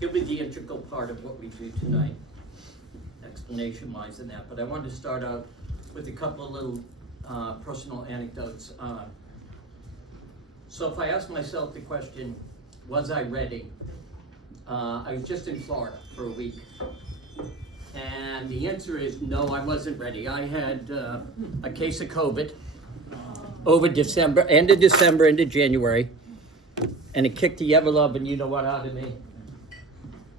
He'll be the integral part of what we do tonight, explanation-wise and that. But I wanted to start out with a couple of little personal anecdotes. So if I ask myself the question, was I ready? I was just in Florida for a week. And the answer is no, I wasn't ready. I had a case of COVID over December, end of December into January. And it kicked the ever-loving you-know-what out of me.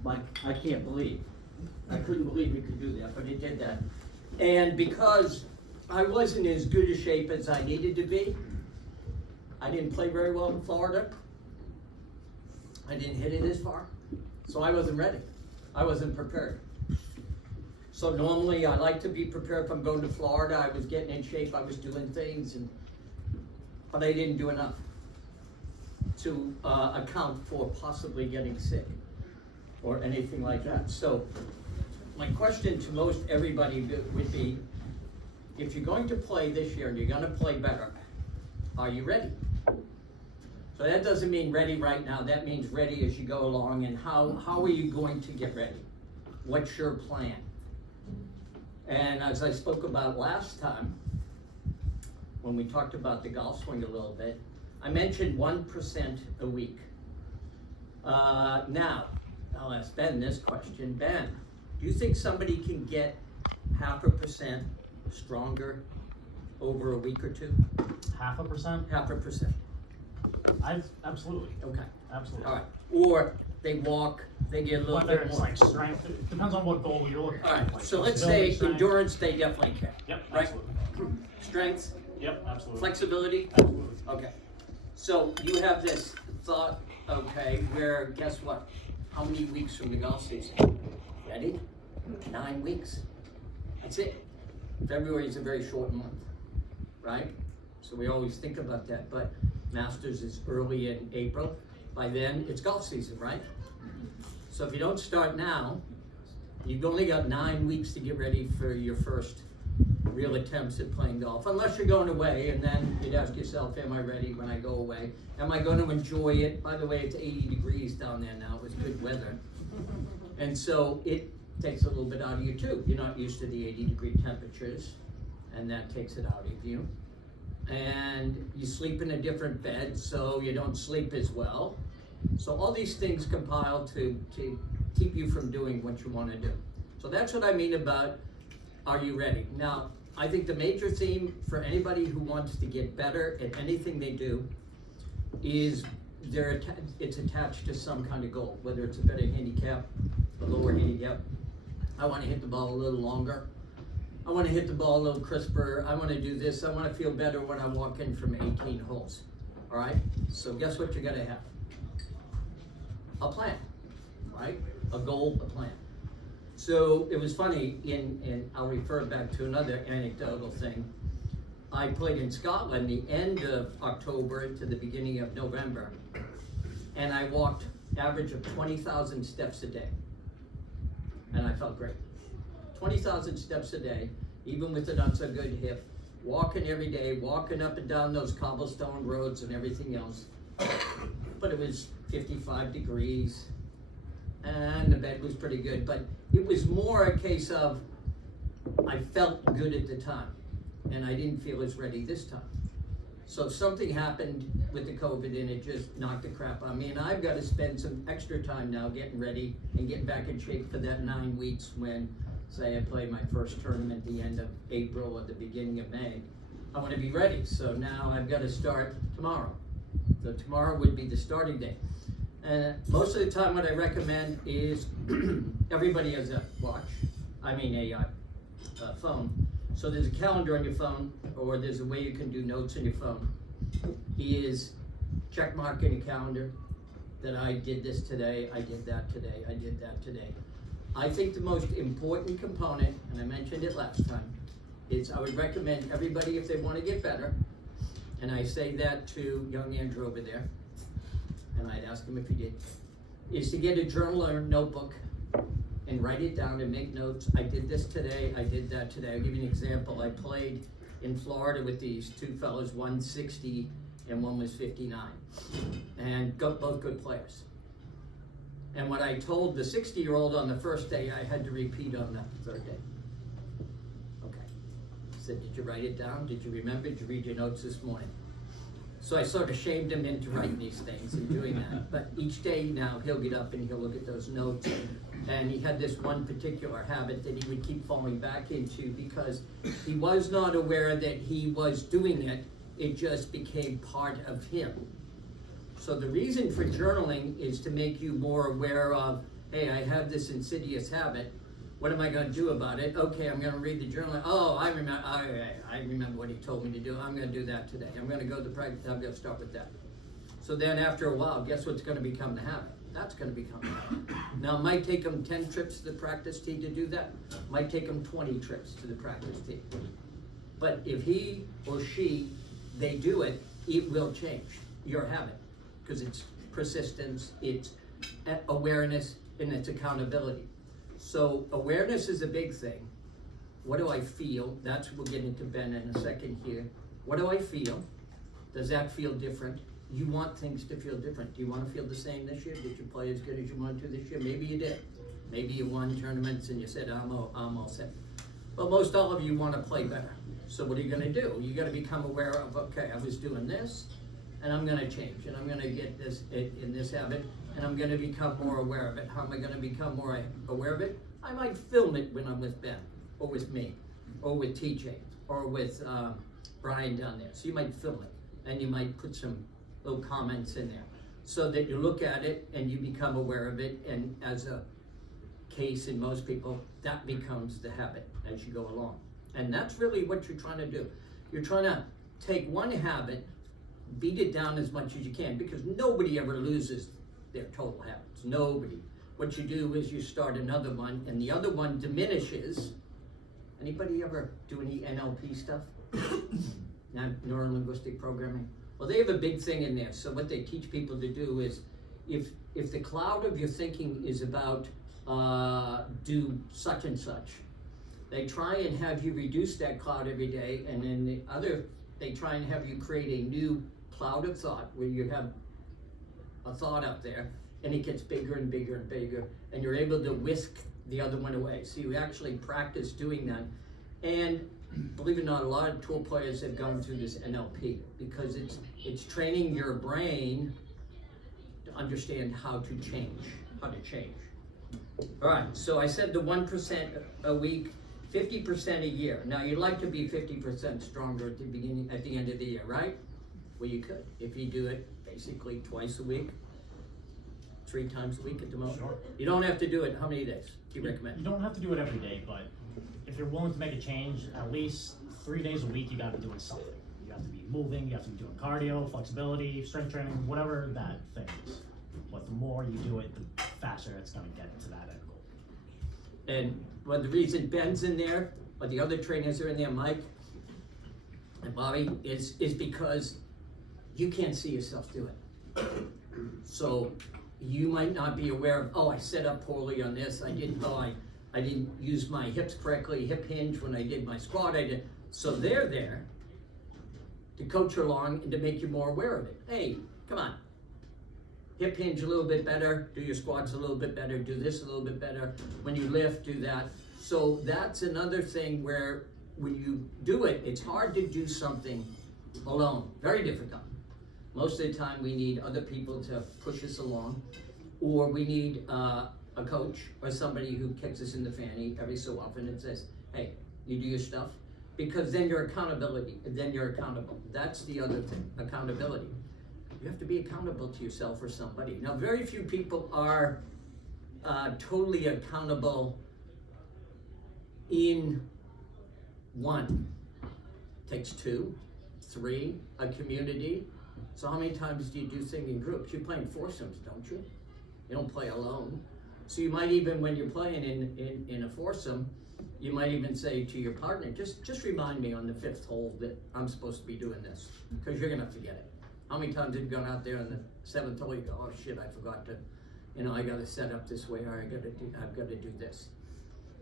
Like, I can't believe. I couldn't believe it could do that, but it did that. And because I wasn't as good a shape as I needed to be, I didn't play very well in Florida. I didn't hit it as far. So I wasn't ready. I wasn't prepared. So normally I like to be prepared if I'm going to Florida. I was getting in shape, I was doing things, but I didn't do enough to account for possibly getting sick or anything like that. So my question to most everybody would be, if you're going to play this year and you're going to play better, are you ready? So that doesn't mean ready right now. That means ready as you go along. And how are you going to get ready? What's your plan? And as I spoke about last time, when we talked about the golf swing a little bit, I mentioned 1% a week. Now, I'll ask Ben this question. Ben, do you think somebody can get 0.5% stronger over a week or two? 0.5%? 0.5%. Absolutely. Okay. Absolutely. All right. Or they walk, they get a little Whether bit it's more. like strength, it depends on what goal you're looking All at. right. Like So let's say strength. endurance, they definitely can. Yep, Right? absolutely. Strength, Yep, absolutely. flexibility. Absolutely. Okay. So you have this thought, okay, where guess what? How many weeks from the golf season? Ready? 9 weeks. That's it. February is a very short month, right? So we always think about that, but Masters is early in April. By then, it's golf season, right? So if you don't start now, you've only got 9 weeks to get ready for your first real attempts at playing golf, unless you're going away, and then you'd ask yourself, am I ready when I go away? Am I going to enjoy it? By the way, it's 80 degrees down there now. It was good weather. And so it takes a little bit out of you too. You're not used to the 80-degree temperatures, and that takes it out of you. And you sleep in a different bed, so you don't sleep as well. So all these things compile to keep you from doing what you want to do. So that's what I mean about, are you ready? Now, I think the major theme for anybody who wants to get better at anything they do is it's attached to some kind of goal, whether it's a better handicap, a lower handicap. I want to hit the ball a little longer. I want to hit the ball a little crisper. I want to do this. I want to feel better when I walk in from 18 holes. All right? So guess what you're going to have? A plan, right? A goal, a plan. So it was funny, and I'll refer back to another anecdotal thing. I played in Scotland the end of October to the beginning of November, and I walked average of 20,000 steps a day, and I felt great. 20,000 steps a day, even with a not so good hip, walking every day, walking up and down those cobblestone roads and everything else. But it was 55 degrees, and the bed was pretty good, but it was more a case of I felt good at the time, and I didn't feel as ready this time. So something happened with the COVID, and it just knocked the crap out of me, and I've got to spend some extra time now getting ready and getting back in shape for that 9 weeks when, say, I play my first tournament at the end of April or the beginning of May. I want to be ready, so now I've got to start tomorrow. So tomorrow would be the starting day. And most of the time what I recommend is everybody has a watch, a phone. So there's a calendar on your phone, or there's a way you can do notes on your phone. Is check marking a calendar that I did this today, I did that today, I did that today. I think the most important component, and I mentioned it last time, is I would recommend everybody, if they want to get better, and I say that to young Andrew over there, and I'd ask him if he did, is to get a journal or a notebook and write it down and make notes. I did this today, I did that today. I'll give you an example. I played in Florida with these two fellas, 160 and one was 59, and both good players. And what I told the 60-year-old on the first day, I had to repeat on the third day. Okay. I said, did you write it down? Did you remember? Did you read your notes this morning? So I sort of shamed him into writing these things and doing that. But each day now, he'll get up and he'll look at those notes. And he had this one particular habit that he would keep falling back into because he was not aware that he was doing it. It just became part of him. So the reason for journaling is to make you more aware of, hey, I have this insidious habit. What am I going to do about it? Okay, I'm going to read the journal. Oh, I remember what he told me to do. I'm going to do that today. I'm going to go to practice. I'm going to start with that. So then after a while, guess what's going to become the habit? That's going to become the habit. Now, it might take him 10 trips to the practice tee to do that. It might take him 20 trips to the practice tee. But if he or she, they do it, it will change your habit. Because it's persistence, it's awareness, and it's accountability. So awareness is a big thing. What do I feel? We'll get into Ben in a second here. What do I feel? Does that feel different? You want things to feel different. Do you want to feel the same this year? Did you play as good as you wanted to this year? Maybe you did. Maybe you won tournaments and you said, I'm all set. But most all of you want to play better. So what are you going to do? You got to become aware of, okay, I was doing this, and I'm going to change, and I'm going to get this in this habit, and I'm going to become more aware of it. How am I going to become more aware of it? I might film it when I'm with Ben, or with me, or with TJ, or with Brian down there. So you might film it, and you might put some little comments in there, so that you look at it and you become aware of it, and as a case in most people, that becomes the habit as you go along. And that's really what you're trying to do. You're trying to take one habit, beat it down as much as you can, because nobody ever loses their total habits. Nobody. What you do is you start another one, and the other one diminishes. Anybody ever do any NLP stuff? Neuro-linguistic programming? Well, they have a big thing in there. So what they teach people to do is, if the cloud of your thinking is about do such and such, they try and have you reduce that cloud every day, and then they try and have you create a new cloud of thought where you have a thought up there, and it gets bigger and bigger and bigger, and you're able to whisk the other one away. So you actually practice doing that. And believe it or not, a lot of tour players have gone through this NLP because it's training your brain to understand how to change. All right, so I said the 1% a week, 50% a year. Now you'd like to be 50% stronger at the end of the year, right? Well, you could if you do it basically twice a week, 3 times a week at the most. Sure. You don't have to do it. How many days do you recommend? You don't have to do it every day, but if you're willing to make a change, at least 3 days a week, you got to be doing something. You have to be moving, you have to be doing cardio, flexibility, strength training, whatever that thing is. But the more you do it, the faster it's going to get to that end goal. And well, the reason Ben's in there, or the other trainers are in there, Mike and Bobby, is because you can't see yourself do it. So you might not be aware of, oh, I set up poorly on this. I didn't use my hips correctly, hip hinge when I did my squat. So they're there to coach you along and to make you more aware of it. Hey, come on. Hip hinge a little bit better, do your squats a little bit better, do this a little bit better. When you lift, do that. So that's another thing where when you do it, it's hard to do something alone. Very difficult. Most of the time we need other people to push us along, or we need a coach or somebody who kicks us in the fanny every so often and says, hey, you do your stuff. Because then you're accountable. That's the other thing, accountability. You have to be accountable to yourself or somebody. Now, very few people are totally accountable in one. Takes 2, 3, a community. So how many times do you do things in groups? You play in foursomes, don't you? You don't play alone. So you might even, when you're playing in a foursome, you might even say to your partner, just remind me on the 5th hole that I'm supposed to be doing this, because you're gonna forget it. How many times have you gone out there on the 7th hole, you go, oh shit, I forgot to, I gotta set up this way, or I've gotta do this.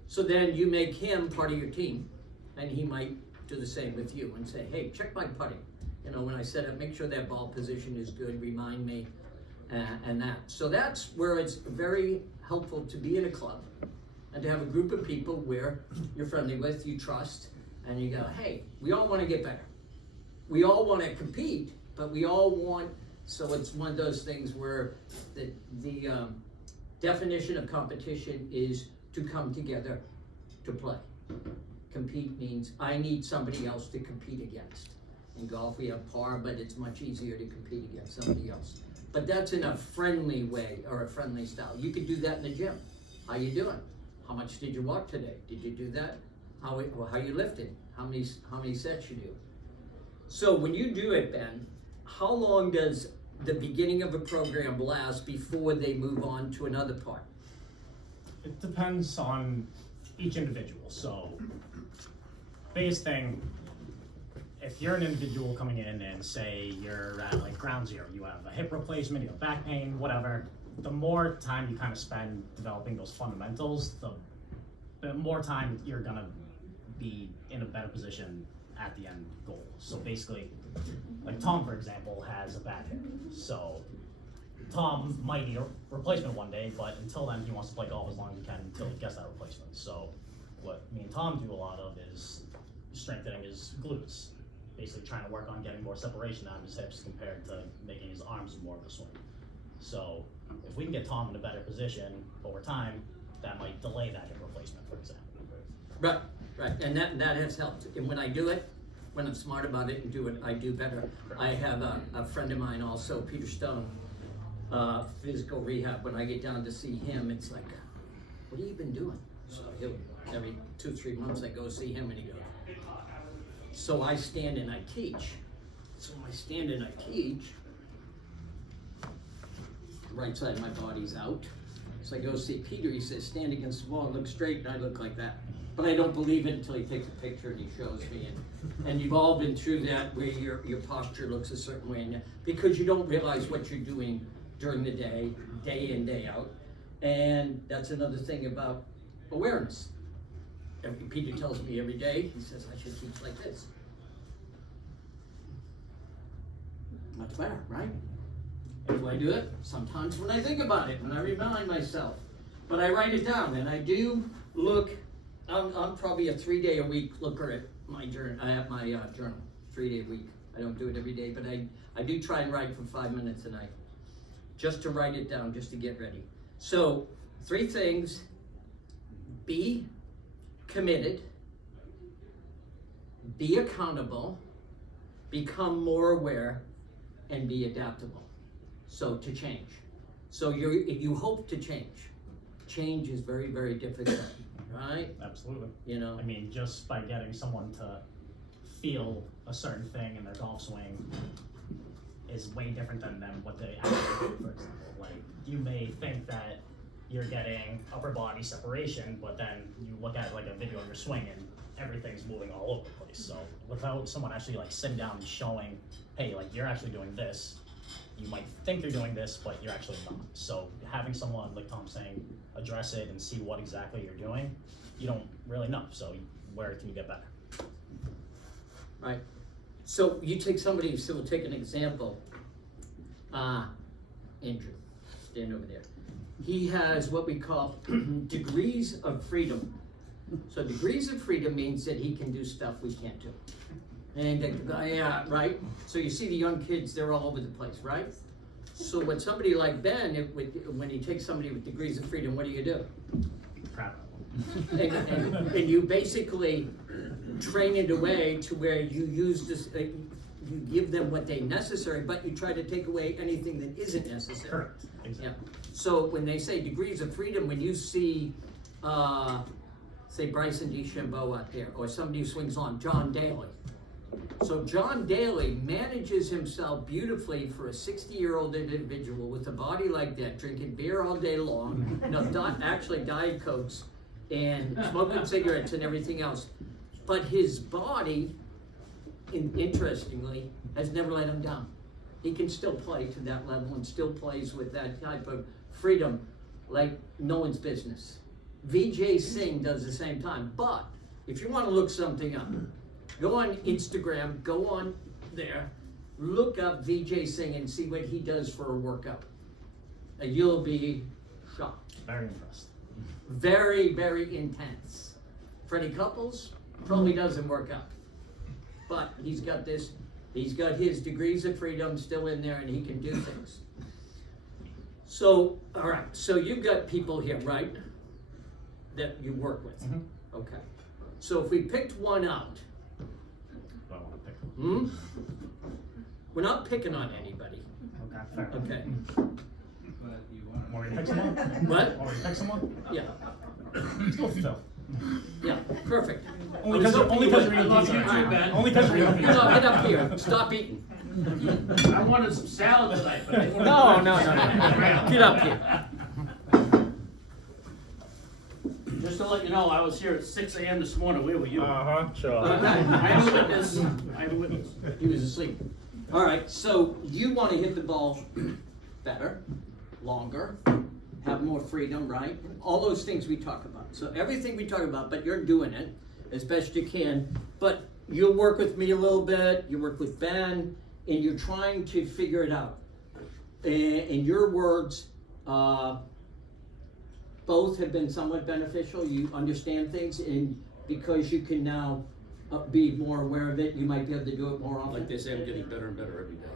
So then you make him part of your team, and he might do the same with you and say, hey, check my putting. When I set up, make sure that ball position is good, remind me. and that. So that's where it's very helpful to be in a club and to have a group of people where you're friendly with, you trust, and you go, hey, we all want to get better. We all want to compete, but we all want, so it's one of those things where the definition of competition is to come together to play. Compete means I need somebody else to compete against. In golf we have par, but it's much easier to compete against somebody else. But that's in a friendly way or a friendly style. You could do that in the gym. How you doing? How much did you walk today? Did you do that? How you lifted? How many sets you do? So when you do it, Ben, how long does the beginning of a program last before they move on to another part? It depends on each individual. So, biggest thing, if you're an individual coming in and say you're at like ground zero, you have a hip replacement, you have back pain, whatever, the more time you kind of spend developing those fundamentals, the more time you're gonna be in a better position at the end goal. So basically, like Tom, for example, has a bad hip. So Tom might need a replacement one day, but until then, he wants to play golf as long as he can until he gets that replacement. So what me and Tom do a lot of is strengthening his glutes, basically trying to work on getting more separation out of his hips compared to making his arms more of a swing. So if we can get Tom in a better position over time, that might delay that hip replacement, for example. Right, and that has helped. And when I do it, when I'm smart about it and do it, I do better. I have a friend of mine also, Peter Stone, physical rehab. When I get down to see him, it's like, what have you been doing? So every 2-3 months I go see him and he goes, so I stand and I teach. So when I stand and I teach, the right side of my body's out. So I go see Peter, he says, stand against the wall, look straight, and I look like that. But I don't believe it until he takes a picture and he shows me. And you've all been through that where your posture looks a certain way, and because you don't realize what you're doing during the day, day in, day out. And that's another thing about awareness. Peter tells me every day, he says, I should teach like this. Much better, right? And do I do it? Sometimes when I think about it, when I remind myself. But I write it down, and I do look. I'm probably a 3-day-a-week looker at my journal. I have my journal, 3-day a week. I don't do it every day, but I do try and write for 5 minutes a night, just to write it down, just to get ready. So 3 things: be committed, be accountable, become more aware, and be adaptable. So to change. So you hope to change. Change is very, very difficult. Right? Absolutely. You know, I mean, just by getting someone to feel a certain thing in their golf swing is way different than what they actually do, for example. Like, you may think that you're getting upper body separation, but then you look at like a video of your swing and everything's moving all over the place. So without someone actually like sitting down and showing, hey, like you're actually doing this, you might think you're doing this, but you're actually not. So having someone, like Tom's saying, address it and see what exactly you're doing, you don't really know. So where can you get better? Right. So you take somebody, so we'll take an example. Andrew, stand over there. He has what we call degrees of freedom. So degrees of freedom means that he can do stuff we can't do. And yeah, right? So you see the young kids, they're all over the place, right? So when somebody like Ben, when he takes somebody with degrees of freedom, what do? Crap. And you basically train it away to where you use this, you give them what they necessary, but you try to take away anything that isn't necessary. Correct. Exactly. Yeah. So when they say degrees of freedom, when you see, say Bryson DeChambeau out there, or somebody who swings on, John Daly. So John Daly manages himself beautifully for a 60-year-old individual with a body like that, drinking beer all day long, actually Diet Cokes, and smoking cigarettes and everything else. But his body, interestingly, has never let him down. He can still play to that level and still plays with that type of freedom like no one's business. Vijay Singh does the same time. But if you want to look something up, go on Instagram, go on there, look up Vijay Singh and see what he does for a workout. you'll be shocked. Very impressed. Very, very intense. Freddie Couples probably doesn't work out. But he's got his degrees of freedom still in there and he can do things. So, all right, so you've got people here, right, that you work with. Mm-hmm. Okay. So if we picked one out, I want to pick. we're not picking on anybody. Okay, fair. Okay. Want me to pick someone? What? Want me to pick someone? Yeah. Let's go with Phil. Yeah, perfect. Only because you're eating love pizza. you too, Ben. Only because you're eating No, pizza. get up here. Stop eating. I wanted some salad tonight, but I didn't No, want no, no. Get up here. Just to let you know, I was here at 6 a.m. this morning. Where were you? Sure. I have a witness. I have a witness. He was asleep. All right, so you want to hit the ball better, longer, have more freedom, right? All those things we talk about. So everything we talk about, but you're doing it as best you can. But you'll work with me a little bit, you work with Ben, and you're trying to figure it out. In your words, both have been somewhat beneficial. You understand things, and because you can now be more aware of it, you might be able to do it more often. Like they say, I'm getting better and better every day.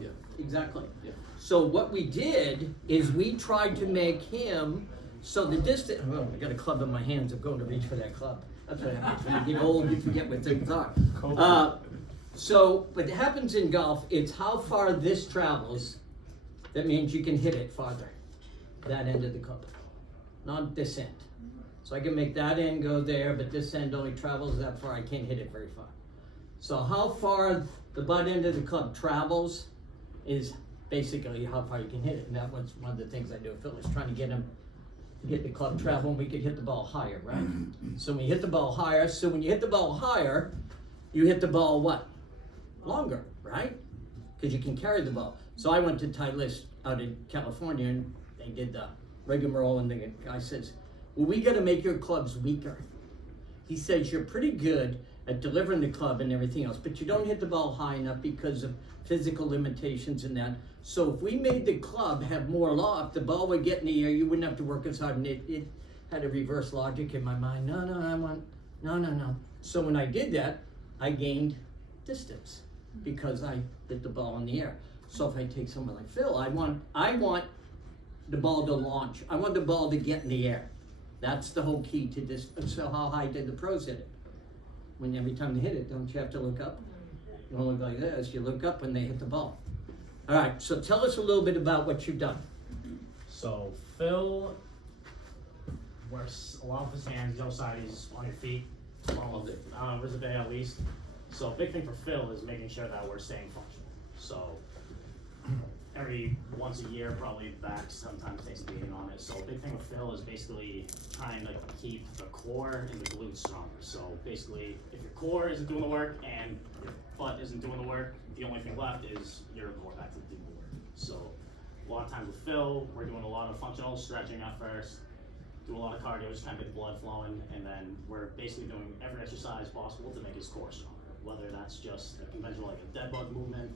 Yeah. Exactly. Yeah. So what we did is we tried to make him, so the distance, well, I got a club in my hands, I'm going to reach for that club. That's what happens when you get old, you forget what things are. So what happens in golf, it's how far this travels, that means you can hit it farther, that end of the club, not this end. So I can make that end go there, but this end only travels that far, I can't hit it very far. So how far the butt end of the club travels is basically how far you can hit it. And that was one of the things I do with Phil, is trying to get him to get the club traveling, we could hit the ball higher, right? So when you hit the ball higher, when you hit the ball higher, you hit the ball what? Longer, right? Because you can carry the ball. So I went to Titleist out in California and they did the rigmarole, and the guy says, well, we gotta make your clubs weaker. He says, you're pretty good at delivering the club and everything else, but you don't hit the ball high enough because of physical limitations and that. So if we made the club have more loft, the ball would get in the air, you wouldn't have to work as hard. And it had a reverse logic in my mind. No. So when I did that, I gained distance because I hit the ball in the air. So if I take someone like Phil, I want the ball to launch. I want the ball to get in the air. That's the whole key to this. So how high did the pros hit it? When every time they hit it, don't you have to look up? You don't look like this, you look up when they hit the ball. All right, so tell us a little bit about what you've done. So Phil works a lot with his hands, he's outside, he's on your feet, hours a day at least. So a big thing for Phil is making sure that we're staying functional. So every once a year, probably back sometimes takes a beating on it. So a big thing with Phil is basically trying to keep the core and the glutes stronger. So basically, if your core isn't doing the work and your butt isn't doing the work, the only thing left is your lower back to do the work. So a lot of times with Phil, we're doing a lot of functional stretching at first, do a lot of cardio, just kind of get the blood flowing, and then we're basically doing every exercise possible to make his core stronger. Whether that's just a conventional like a dead bug movement,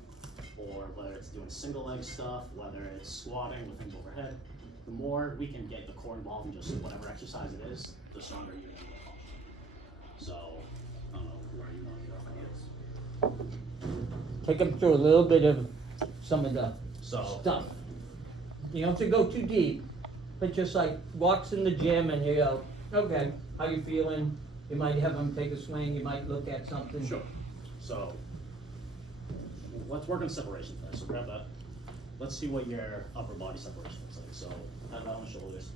or whether it's doing single leg stuff, whether it's squatting with things overhead. The more we can get the core involved in just whatever exercise it is, the stronger you get. So, I don't know where you want to go from this. Take them through a little bit of some of the So, stuff. You don't have to go too deep, but just like walks in the gym and you go, okay, how you feeling? You might have them take a swing, you might look at something. sure. So, let's work on separation first. So grab that. Let's see what your upper body separation looks like. So have that on the shoulders.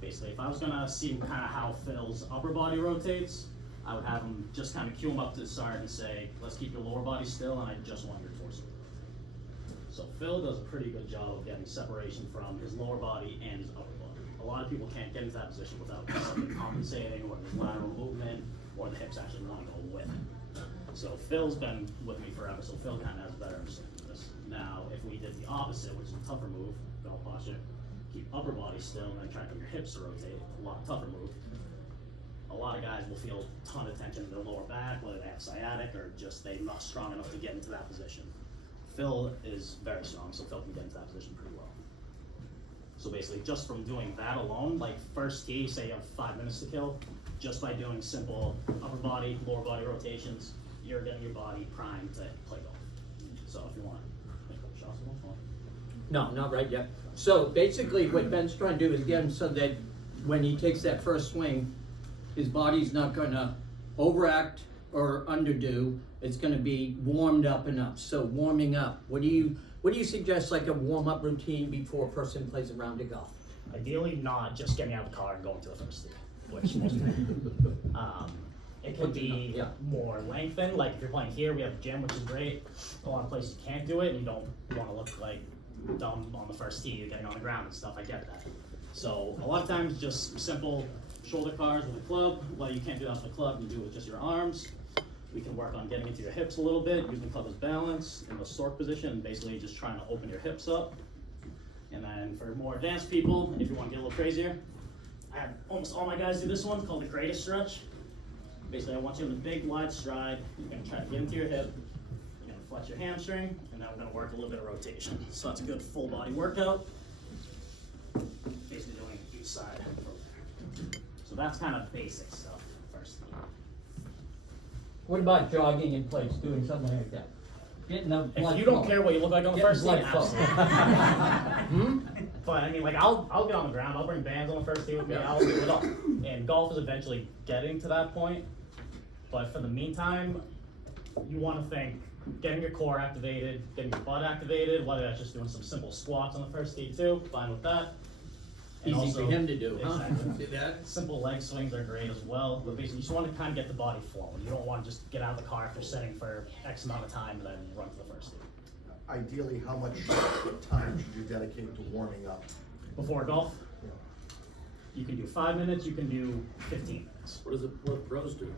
Basically, if I was gonna see kind of how Phil's upper body rotates, I would have him just kind of cue him up to the start and say, let's keep your lower body still, and I just want your torso. So Phil does a pretty good job of getting separation from his lower body and his upper body. A lot of people can't get into that position without something compensating, or the lateral movement, or the hips actually want to go with it. So Phil's been with me forever, so Phil kind of has a better understanding of this. Now, if we did the opposite, which is a tougher move, belt posture, keep upper body still, and then try to get your hips to rotate, a lot tougher move. A lot of guys will feel a ton of tension in their lower back, whether they have sciatic or just they're not strong enough to get into that position. Phil is very strong, so Phil can get into that position pretty well. So basically, just from doing that alone, like first tee, say you have 5 minutes to kill, just by doing simple upper body, lower body rotations, you're getting your body primed to play golf. So if you want to make a couple shots, No, not right yet. So basically what Ben's trying to do is get him so that when he takes that first swing, his body's not gonna overact or underdo. It's gonna be warmed up enough. So warming up, what do you suggest, like a warm-up routine before a person plays a round of golf? ideally not just getting out of the car and going to the first tee, which most people it could be Yeah. more lengthened. Like if you're playing here, we have a gym, which is great. A lot of places you can't do it, and you don't want to look like dumb on the first tee, you're getting on the ground and stuff. I get that. So a lot of times, just simple shoulder cars with a club. Well, you can't do that with a club. You do it with just your arms. We can work on getting into your hips a little bit, using the club as balance in the stork position, and basically just trying to open your hips up. And then for more advanced people, if you want to get a little crazier, I have almost all my guys do this one called the greatest stretch. Basically, I want you in a big, wide stride. You're going to try to get into your hip. You're going to flex your hamstring, and then we're going to work a little bit of rotation. So that's a good full body workout. Basically doing each side. So that's kind of basic stuff first. What about jogging in place, doing something like that? Getting the blood If you don't flowing. care what you look like on the Getting first tee, blood flowing. absolutely. But I mean, like I'll get on the ground. I'll bring bands on the first tee with me. I'll do it all. And golf is eventually getting to that point. But for the meantime, you want to think getting your core activated, getting your butt activated. Whether that's just doing some simple squats on the first tee too, fine with that. And Easy also- for him to do, huh? Exactly. See that? Simple leg swings are great as well, but basically you just want to kind of get the body flowing. You don't want to just get out of the car after sitting for X amount of time and then run to the first tee. Ideally, how much time should you dedicate to warming up? Before golf, You know, you can do 5 minutes, you can do 15 minutes, What do pros do?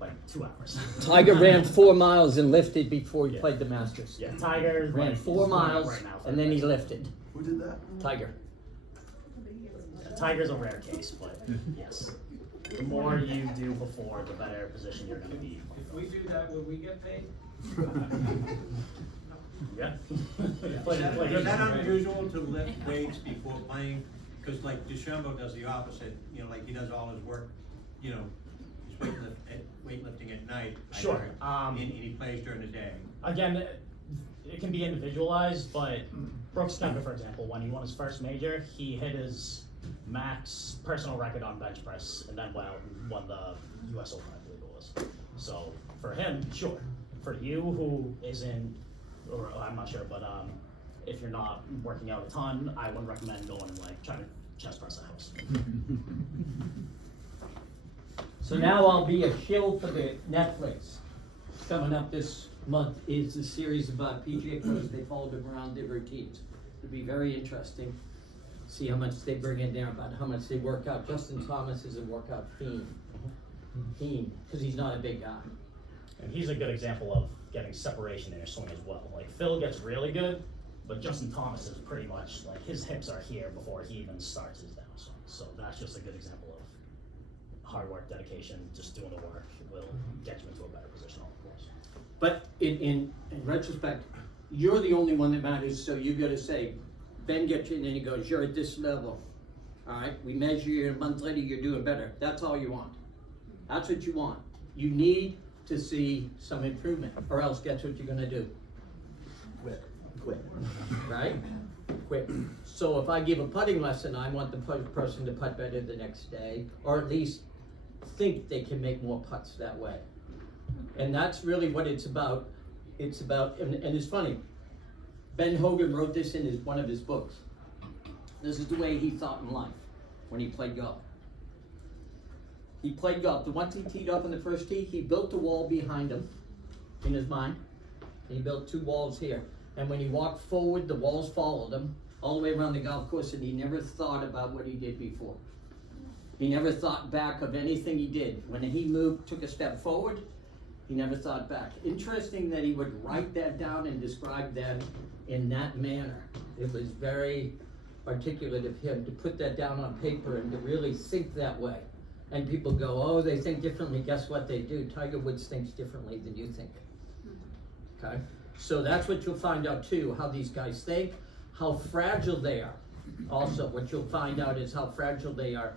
like 2 hours. Tiger ran 4 miles and lifted before he Yeah. played the Masters. Yeah, Tiger Ran like, 4 is miles right now for and then he the- lifted. who did that? Tiger. Tiger's a rare case, but yes. The more you do before, the better position you're going to be. If we do that, will we get paid? Yeah. Is that unusual to lift weights before playing? Cause like DeChambeau does the opposite, you know, like he does all his work, you know, he's weightlifting at night. I Sure, heard, and he plays during the day. Again, it can be individualized, but Brooks Koepka, for example, when he won his first major, he hit his max personal record on bench press, and then won the U.S. Open, I believe it was. So for him, sure. For you, who isn't, or I'm not sure, but if you're not working out a ton, I would recommend going and like trying to chest press a house. So now I'll be a shill for the Netflix. Coming up this month is a series about PGA pros. They followed them around their routines. It'll be very interesting. See how much they bring in there, about how much they work out. Justin Thomas is a workout fiend, because he's not a big guy. And he's a good example of getting separation in your swing as well. Like Phil gets really good, but Justin Thomas is pretty much like his hips are here before he even starts his downswing. So that's just a good example of hard work, dedication, just doing the work will get you into a better position, of course. But in retrospect, you're the only one that matters, so you gotta say, Ben gets you in and he goes, you're at this level. All right, we measure you, a month later, you're doing better. That's all you want. That's what you want. You need to see some improvement, or else guess what you're gonna do? Quit. Quit, right? Quit. So if I give a putting lesson, I want the person to putt better the next day, or at least think they can make more putts that way. And that's really what it's about. It's about, and it's funny, Ben Hogan wrote this in one of his books. This is the way he thought in life when he played golf. He played golf. Once he teed up on the first tee, he built a wall behind him in his mind. He built 2 walls here. And when he walked forward, the walls followed him all the way around the golf course, and he never thought about what he did before. He never thought back of anything he did. When he moved, took a step forward, he never thought back. Interesting that he would write that down and describe that in that manner. It was very articulate of him to put that down on paper and to really think that way. And people go, oh, they think differently. Guess what they do? Tiger Woods thinks differently than you think. Okay? So that's what you'll find out too, how these guys think, how fragile they are. Also, what you'll find out is how fragile they are.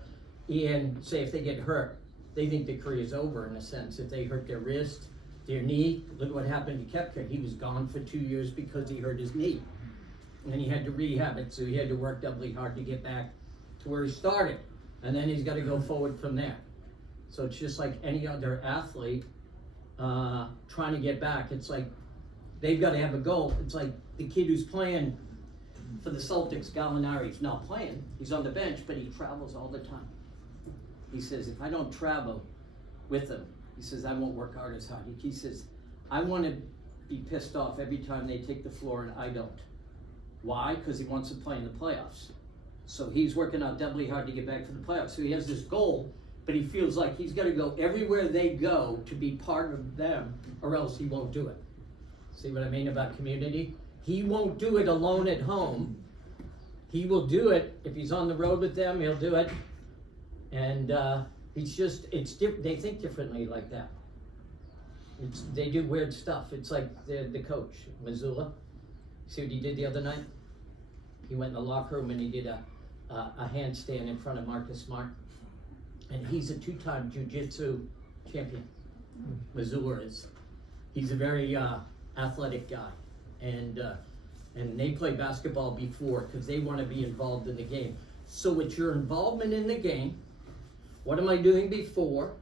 And say if they get hurt, they think their career's over in a sense. If they hurt their wrist, their knee, look what happened to Cavicchi. He was gone for 2 years because he hurt his knee. And then he had to rehab it, so he had to work doubly hard to get back to where he started. And then he's got to go forward from there. So it's just like any other athlete trying to get back. It's like they've got to have a goal. It's like the kid who's playing for the Celtics, Gallinari's not playing. He's on the bench, but he travels all the time. He says, if I don't travel with him, he says, I won't work hard as hard. He says, I want to be pissed off every time they take the floor and I don't. Why? Because he wants to play in the playoffs. So he's working out doubly hard to get back to the playoffs. So he has this goal, but he feels like he's got to go everywhere they go to be part of them, or else he won't do it. See what I mean about community? He won't do it alone at home. He will do it if he's on the road with them. He'll do it, and they think differently like that. They do weird stuff. It's like the coach, Missoula. See what he did the other night? He went in the locker room and he did a handstand in front of Marcus Smart. And he's a 2-time jiu-jitsu champion. Missoula is. He's a very athletic guy. And they play basketball before because they want to be involved in the game. So it's your involvement in the game. What am I doing before?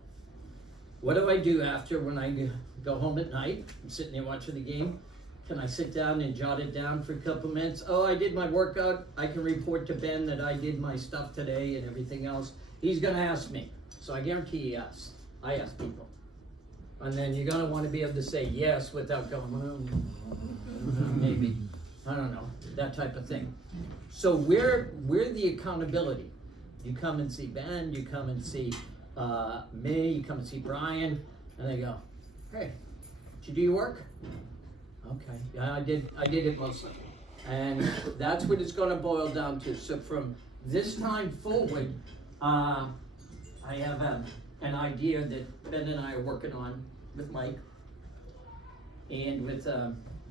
What do I do after when I go home at night? I'm sitting there watching the game. Can I sit down and jot it down for a couple minutes? Oh, I did my workout. I can report to Ben that I did my stuff today and everything else. He's going to ask me. So I guarantee he asks. I ask people. And then you're going to want to be able to say yes without going, maybe. I don't know. That type of thing. So we're the accountability. You come and see Ben. You come and see me. You come and see Brian. And they go, hey, did you do your work? Okay, yeah, I did it mostly. And that's what it's going to boil down to. So from this time forward, I have an idea that Ben and I are working on with Mike, and with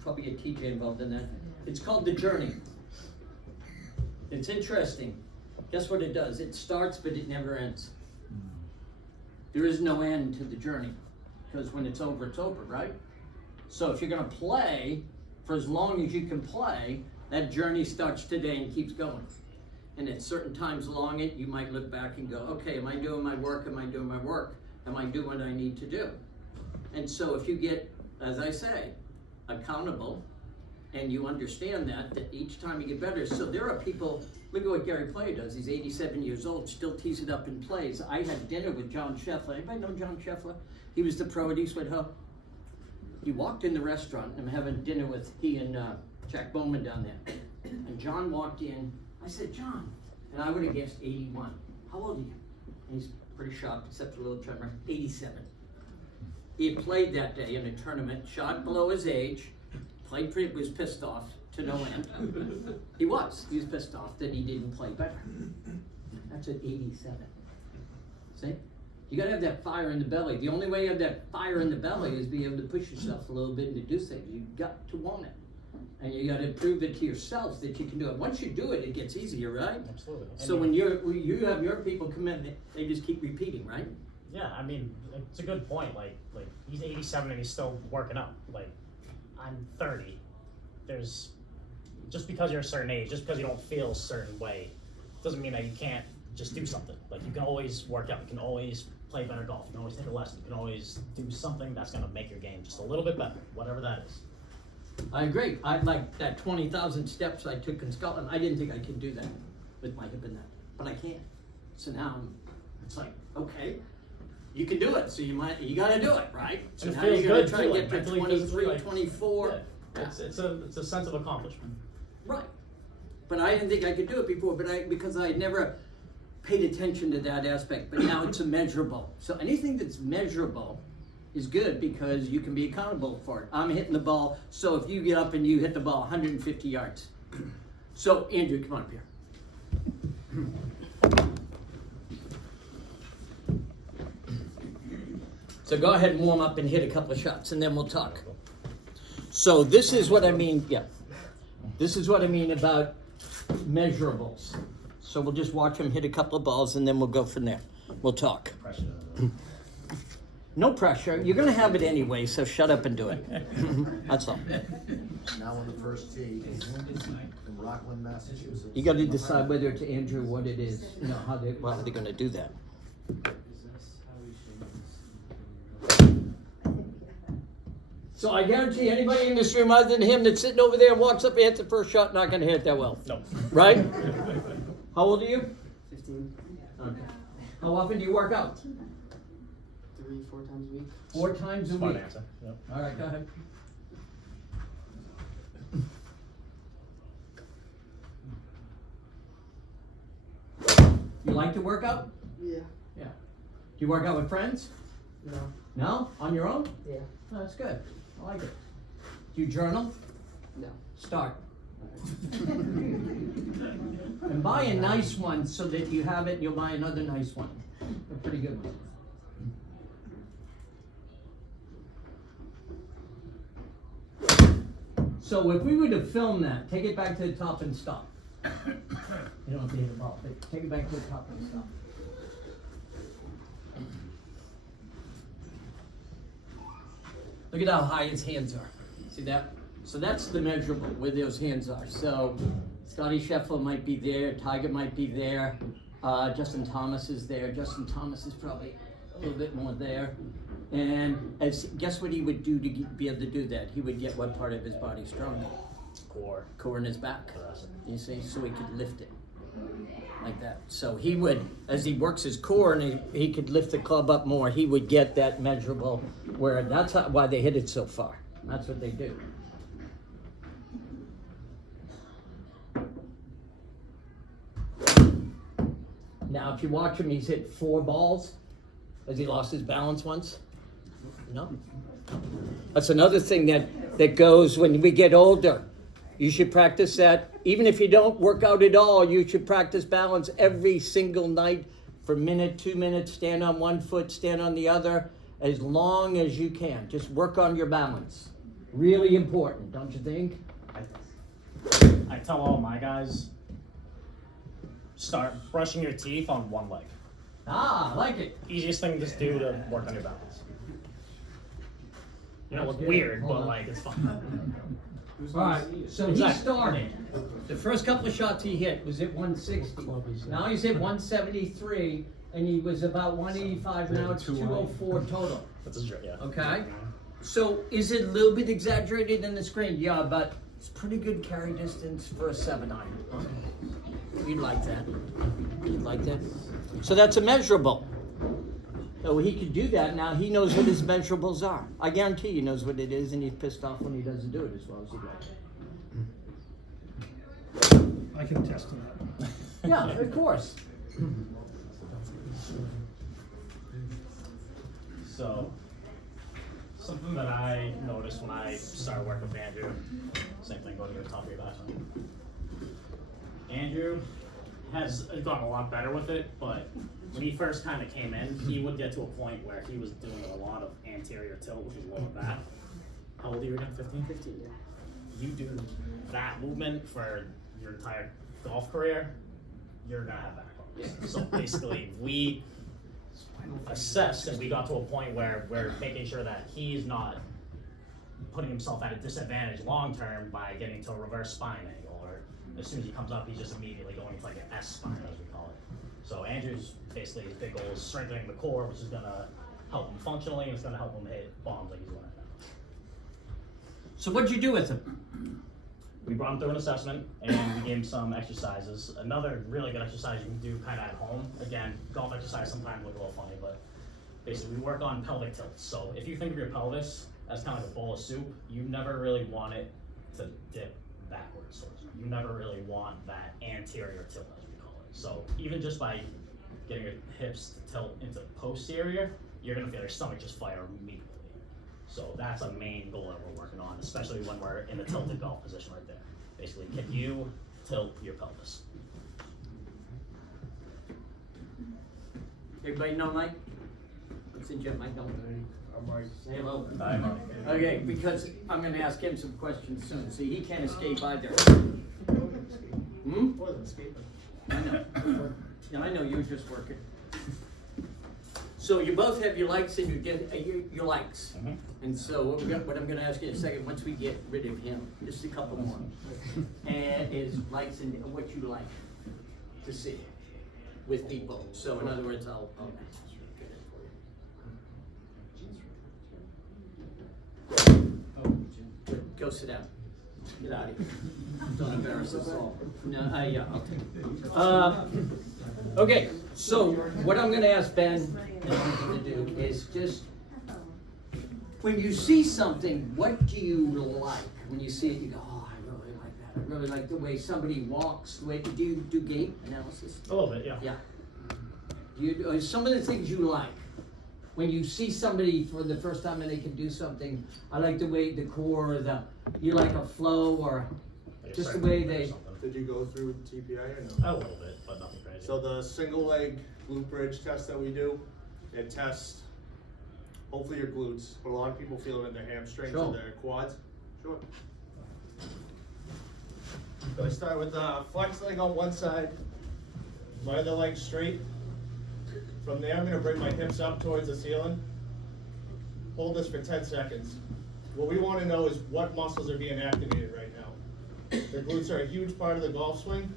probably get TJ involved in that. It's called The Journey. It's interesting. Guess what it does? It starts, but it never ends. There is no end to the journey, because when it's over, right? So if you're going to play for as long as you can play, that journey starts today and keeps going. And at certain times along it, you might look back and go, okay, am I doing my work? Am I doing my work? Am I doing what I need to do? And so if you get, as I say, accountable, and you understand that each time you get better. So there are people, look at what Gary Player does. He's 87 years old, still tees it up and plays. I had dinner with John Scheffler. Anybody know John Scheffler? He was the pro at Eastwood Hill. He walked in the restaurant, and I'm having dinner with he and Jack Bowman down there. And John walked in. I said, John, and I would have guessed 81. How old are you? And he's pretty shocked, except for a little tremor. 87. He had played that day in a tournament, shot below his age, played pretty, was pissed off to no end. He was pissed off that he didn't play better. That's at 87. See? You gotta have that fire in the belly. The only way you have that fire in the belly is be able to push yourself a little bit and to do things. You've got to want it. And you gotta prove it to yourself that you can do it. Once you do it, it gets easier, right? Absolutely. So when you have your people come in, they just keep repeating, right? Yeah, I mean, it's a good point. Like he's 87 and he's still working out. Like, I'm 30. There's, just because you're a certain age, just because you don't feel a certain way, doesn't mean that you can't just do something. Like, you can always work out. You can always play better golf. You can always take a lesson. You can always do something that's going to make your game just a little bit better, whatever that is. I agree. I'd like that 20,000 steps I took in Scotland. I didn't think I could do that with my hip and that, but I can. So now it's like, okay, you can do it. So you got to do it, right? So And it now feels you're going good to try too, to like, get to mentally, 23, physically, like, 24. Yeah. It's a sense of accomplishment. Right. But I didn't think I could do it before, because I had never paid attention to that aspect. But now it's measurable. So anything that's measurable is good because you can be accountable for it. I'm hitting the ball, so if you get up and you hit the ball 150 yards. So Andrew, come on up here. So go ahead and warm up and hit a couple of shots, and then we'll talk. So this is what I mean, yeah. This is what I mean about measurables. So we'll just watch him hit a couple of balls and then we'll go from there. We'll talk. Pressure. No pressure. You're gonna have it anyway, so shut up and do it. That's all. Now on the first tee in Rockland, Massachusetts. You gotta decide whether it's Andrew, what it is, you know, how they're gonna do that. So I guarantee anybody in this room other than him that's sitting over there and walks up and hits the first shot, not gonna hit it that well. No. Right? How old are you? 15, Okay. How often do you work out? 3-4 times a week. 4 times a Smart week. answer. Yep. All right, go ahead. You like to work out? Yeah. Yeah. Do you work out with friends? No. No? On your own? Yeah. Oh, that's good. I like it. Do you journal? No. Start. And buy a nice one so that you have it and you'll buy another nice one. A pretty good one. So if we were to film that, take it back to the top and stop. You don't have to hit the ball, but take it back to the top and stop. Look at how high his hands are. See that? So that's the measurable, where those hands are. So Scotty Scheffler might be there, Tiger might be there, Justin Thomas is there. Justin Thomas is probably a little bit more there. And guess what he would do to be able to do that? He would get what part of his body stronger? Core in his back. You see, so he could lift it like that. So he would, as he works his core and he could lift the club up more, he would get that measurable. Where that's why they hit it so far. That's what they do. Now, if you watch him, he's hit 4 balls. Has he lost his balance once? No. That's another thing that goes when we get older. You should practice that. Even if you don't work out at all, you should practice balance every single night for a minute, 2 minutes. Stand on one foot, stand on the other, as long as you can. Just work on your balance. Really important, don't you think? I tell all my guys, start brushing your teeth on one leg. Ah, I like it. Easiest thing to just do to work on your balance. You know, it's weird, Hold but on. like, it's fun. All right, so Exactly. he started. The first couple of shots he hit was at 160. Now he's at 173, and he was about 185. Now it's 204 total. That's a yeah. Okay. So is it a little bit exaggerated in the screen? Yeah, but it's pretty good carry distance for a 7-iron. You'd like that. You'd like that. So that's a measurable. So he could do that. Now he knows what his measurables are. I guarantee he knows what it is, and he's pissed off when he doesn't do it as well as he'd like. I can attest to that. Yeah, of course. So, something that I noticed when I started working with Andrew, same thing, go to the top of your bathroom. Andrew has gotten a lot better with it, but when he first kind of came in, he would get to a point where he was doing a lot of anterior tilt, which is lower back. How old are you again? 15? 15, yeah. You do that movement for your entire golf career, you're gonna have back problems. So basically, we assessed and we got to a point where we're making sure that he's not putting himself at a disadvantage long term by getting to a reverse spine angle, or as soon as he comes up, he's just immediately going to like an S spine, as we call it. So Andrew's basically, his big goal is strengthening the core, which is gonna help him functionally, and it's gonna help him hit bombs like he's doing right now. So what'd you do with him? We brought him through an assessment and we gave him some exercises. Another really good exercise you can do kind of at home. Again, golf exercise sometimes look a little funny, but basically we work on pelvic tilts. So if you think of your pelvis as kind of like a bowl of soup, you never really want it to dip backwards. You never really want that anterior tilt, as we call it. So even just by getting your hips to tilt into posterior, you're gonna feel your stomach just fire immediately. So that's a main goal that we're working on, especially when we're in the tilted golf position right there. Basically, can you tilt your pelvis? Everybody know Mike? Since you Mike don't. Say hello. Hi, Mark. Okay, because I'm gonna ask him some questions soon. See, he can't escape either. Hmm? More than escaping. I know. Yeah, I know, you're just working. So you both have your likes and your likes. Mhm. And so what I'm gonna ask you in a second, once we get rid of him, just a couple more. And is likes and what you like to see with people. So in other words, I'll get it for you. Good. Go sit down. Get out of here. Don't embarrass us all. No, yeah, I'll take it. Okay, so what I'm gonna ask Ben and I'm to do is just, when you see something, what do you like? When you see it, you go, oh, I really like that. I really like the way somebody walks. Do you do gait analysis? A little bit, yeah. Yeah. Some of the things you like, when you see somebody for the first time and they can do something, I like the way the core, you like a flow or Like a just the second way or they, something. Did you go through TPI or no? A little bit, but nothing crazy. So the single leg glute bridge test that we do, it tests hopefully your glutes, but a lot of people feel it in their hamstrings Sure. and their quads. Sure. So I start with flex leg on one side, my other leg straight. From there, I'm gonna bring my hips up towards the ceiling. Hold this for 10 seconds. What we wanna know is what muscles are being activated right now. The glutes are a huge part of the golf swing,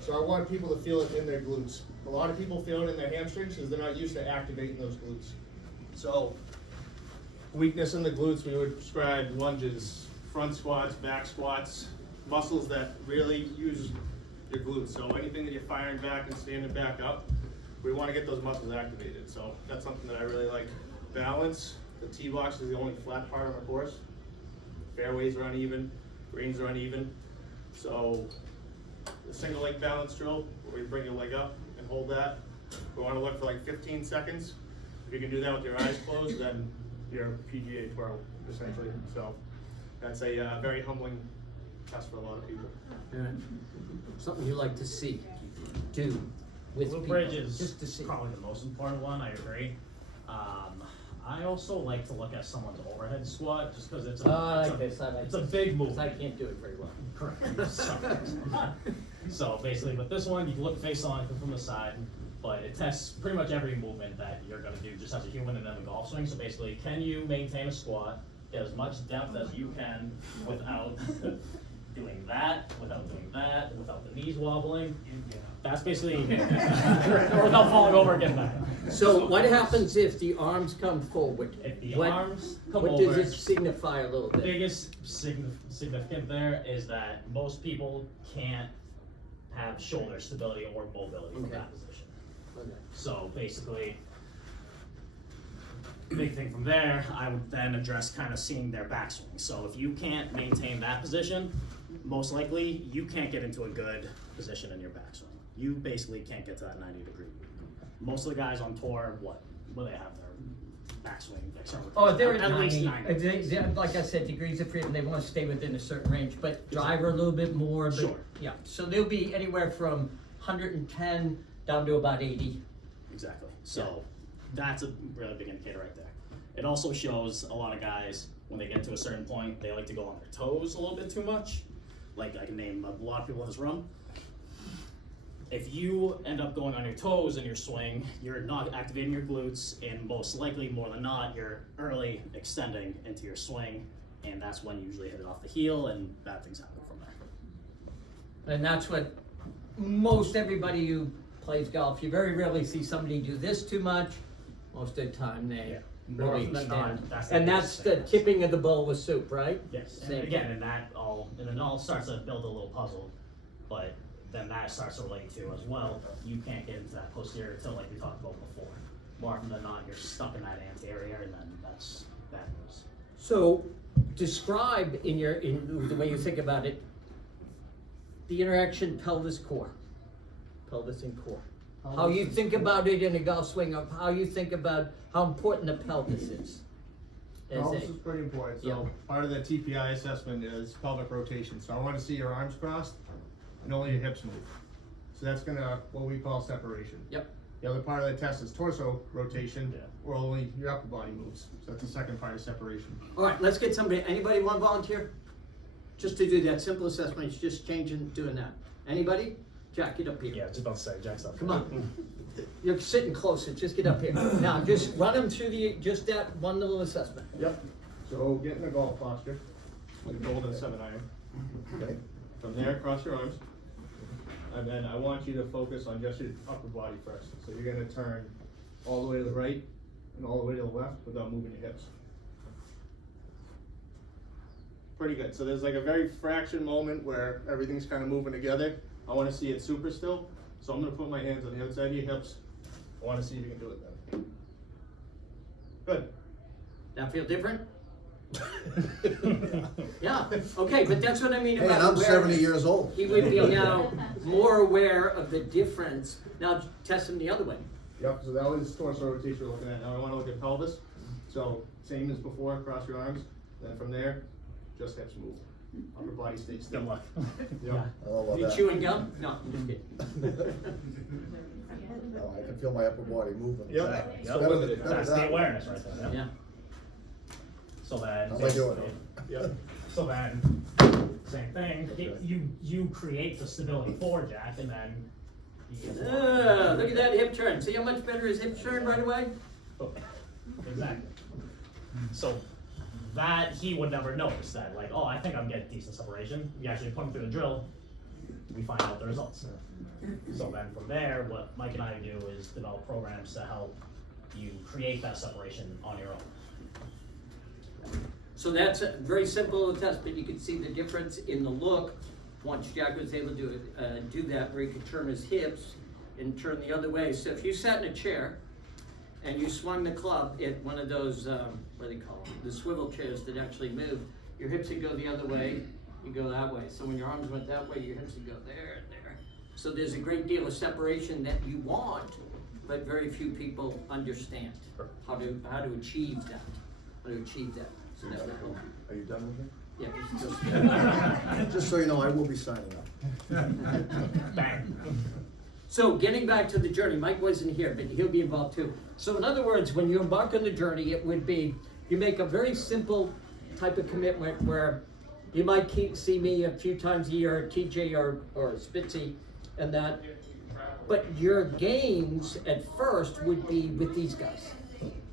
so I want people to feel it in their glutes. A lot of people feel it in their hamstrings because they're not used to activating those glutes. So, weakness in the glutes, we would describe lunges, front squats, back squats, muscles that really use your glutes. So anything that you're firing back and standing back up, we want to get those muscles activated. So that's something that I really like. Balance, the tee box is the only flat part on the course. Fairways are uneven, greens are uneven. So the single leg balance drill, where you bring your leg up and hold that. We want to look for like 15 seconds. If you can do that with your eyes closed, then you're PGA twirl, essentially. So that's a very humbling test for a lot of people. something you like to see, do with Blue people, bridge is just to see. probably the most important one, I agree. I also like to look at someone's overhead squat, just because it's a big move. I can't do it very well. Correct. So basically with this one, you can look face on from the side, but it tests pretty much every movement that you're gonna do just as a human and then the golf swing. So basically, can you maintain a squat, get as much depth as you can without doing that, without the knees wobbling? That's basically, or without falling over again back. So what happens if the arms come forward? If the What- arms come What over, does it signify a little the bit? biggest significant there is that most people can't have shoulder stability or mobility from Okay. that position. Okay. So basically, big thing from there, I would then address kind of seeing their backswing. So if you can't maintain that position, most likely you can't get into a good position in your backswing. You basically can't get to that 90-degree. Most of the guys on tour, what do they have their backswing? external Oh, rotation? they're at At least 90. Like I said, degrees of freedom, they want to stay within a certain range, but driver a little bit more, but, Sure. yeah. So they'll be anywhere from 110 down to about 80. Exactly. So that's a really big indicator right there. It also shows a lot of guys, when they get to a certain point, they like to go on their toes a little bit too much. Like I can name a lot of people in this room. If you end up going on your toes in your swing, you're not activating your glutes, and most likely, more than not, you're early extending into your swing, and that's when you usually hit it off the heel, and bad things happen from there. And that's what most everybody who plays golf, you very rarely see somebody do this too much. Most of the time they More really often than not, extend. that's the And biggest that's the thing. tipping of the bowl with soup, right? Yes, and Same. again, and it all starts to build a little puzzle, but then that starts to relate to as well. You can't get into that posterior tilt like we talked about before. More often than not, you're stuck in that anterior, and then that's bad news. So, describe in the way you think about it, the interaction pelvis core, pelvis and core. How you think about it in a golf swing, of how you think about how important the pelvis is. As Pelvis a- is pretty important. So Yeah. part of the TPI assessment is pelvic rotation. So I want to see your arms crossed and only your hips move. So that's gonna what we call separation. Yep. The other part of the test is torso rotation, Yeah. or only your upper body moves. So that's the second part of separation. All right, let's get somebody, anybody want to volunteer? Just to do that simple assessment, it's just changing, doing that. Anybody? Jack, get up here. Yeah, just about to say, Jack's up. Come on. You're sitting closer, just get up here. Now, just run him through just that one little assessment. Yep. So get in the golf posture, like golden 7-iron. Okay. From there, cross your arms. And then I want you to focus on just your upper body first. So you're gonna turn all the way to the right and all the way to the left without moving your hips. Pretty good. So there's like a very fraction moment where everything's kind of moving together. I want to see it super still. So I'm going to put my hands on the outside of your hips. I want to see if you can do it then. Good. That feel different? Yeah, okay, but that's what I mean Hey, about and I'm 70 awareness. years old. He would be now more aware of the difference. Now test him the other way. Yep, so that was torso rotation we're looking at. Now I want to look at pelvis. So same as before, cross your arms. Then from there, just hips move. Upper body stays still. Good luck. Yep. I don't know about You that. chewing gum? No, I'm just kidding. No, I can feel my upper body moving. Yep. Exactly. It's Yep. better than- better That's than the that. awareness right there. Yeah. So then, How am I doing? Yep. so then, same thing. You create the stability for Jack, and then. he gets Look at that hip turn. See how much better his hip turn right away? Exactly. So that he would never notice that, like, oh, I think I'm getting decent separation. You actually put him through the drill, we find out the results. So then from there, what Mike and I do is develop programs to help you create that separation on your own. So that's a very simple test, but you can see the difference in the look once Jack was able to do that, where he could turn his hips and turn the other way. So if you sat in a chair and you swung the club at one of those, what do they call them? The swivel chairs that actually move, your hips would go the other way, you go that way. So when your arms went that way, your hips would go there and there. So there's a great deal of separation that you want, but very few people understand how to achieve that. How to achieve that. So that would help. Are you done with me? Yeah, just Just so you know, I will be signing up. Bang. So getting back to the journey, Mike wasn't here, but he'll be involved too. So in other words, when you embark on the journey, it would be, you make a very simple type of commitment where you might see me a few times a year, TJ or Spitzy, and that, but your gains at first would be with these guys.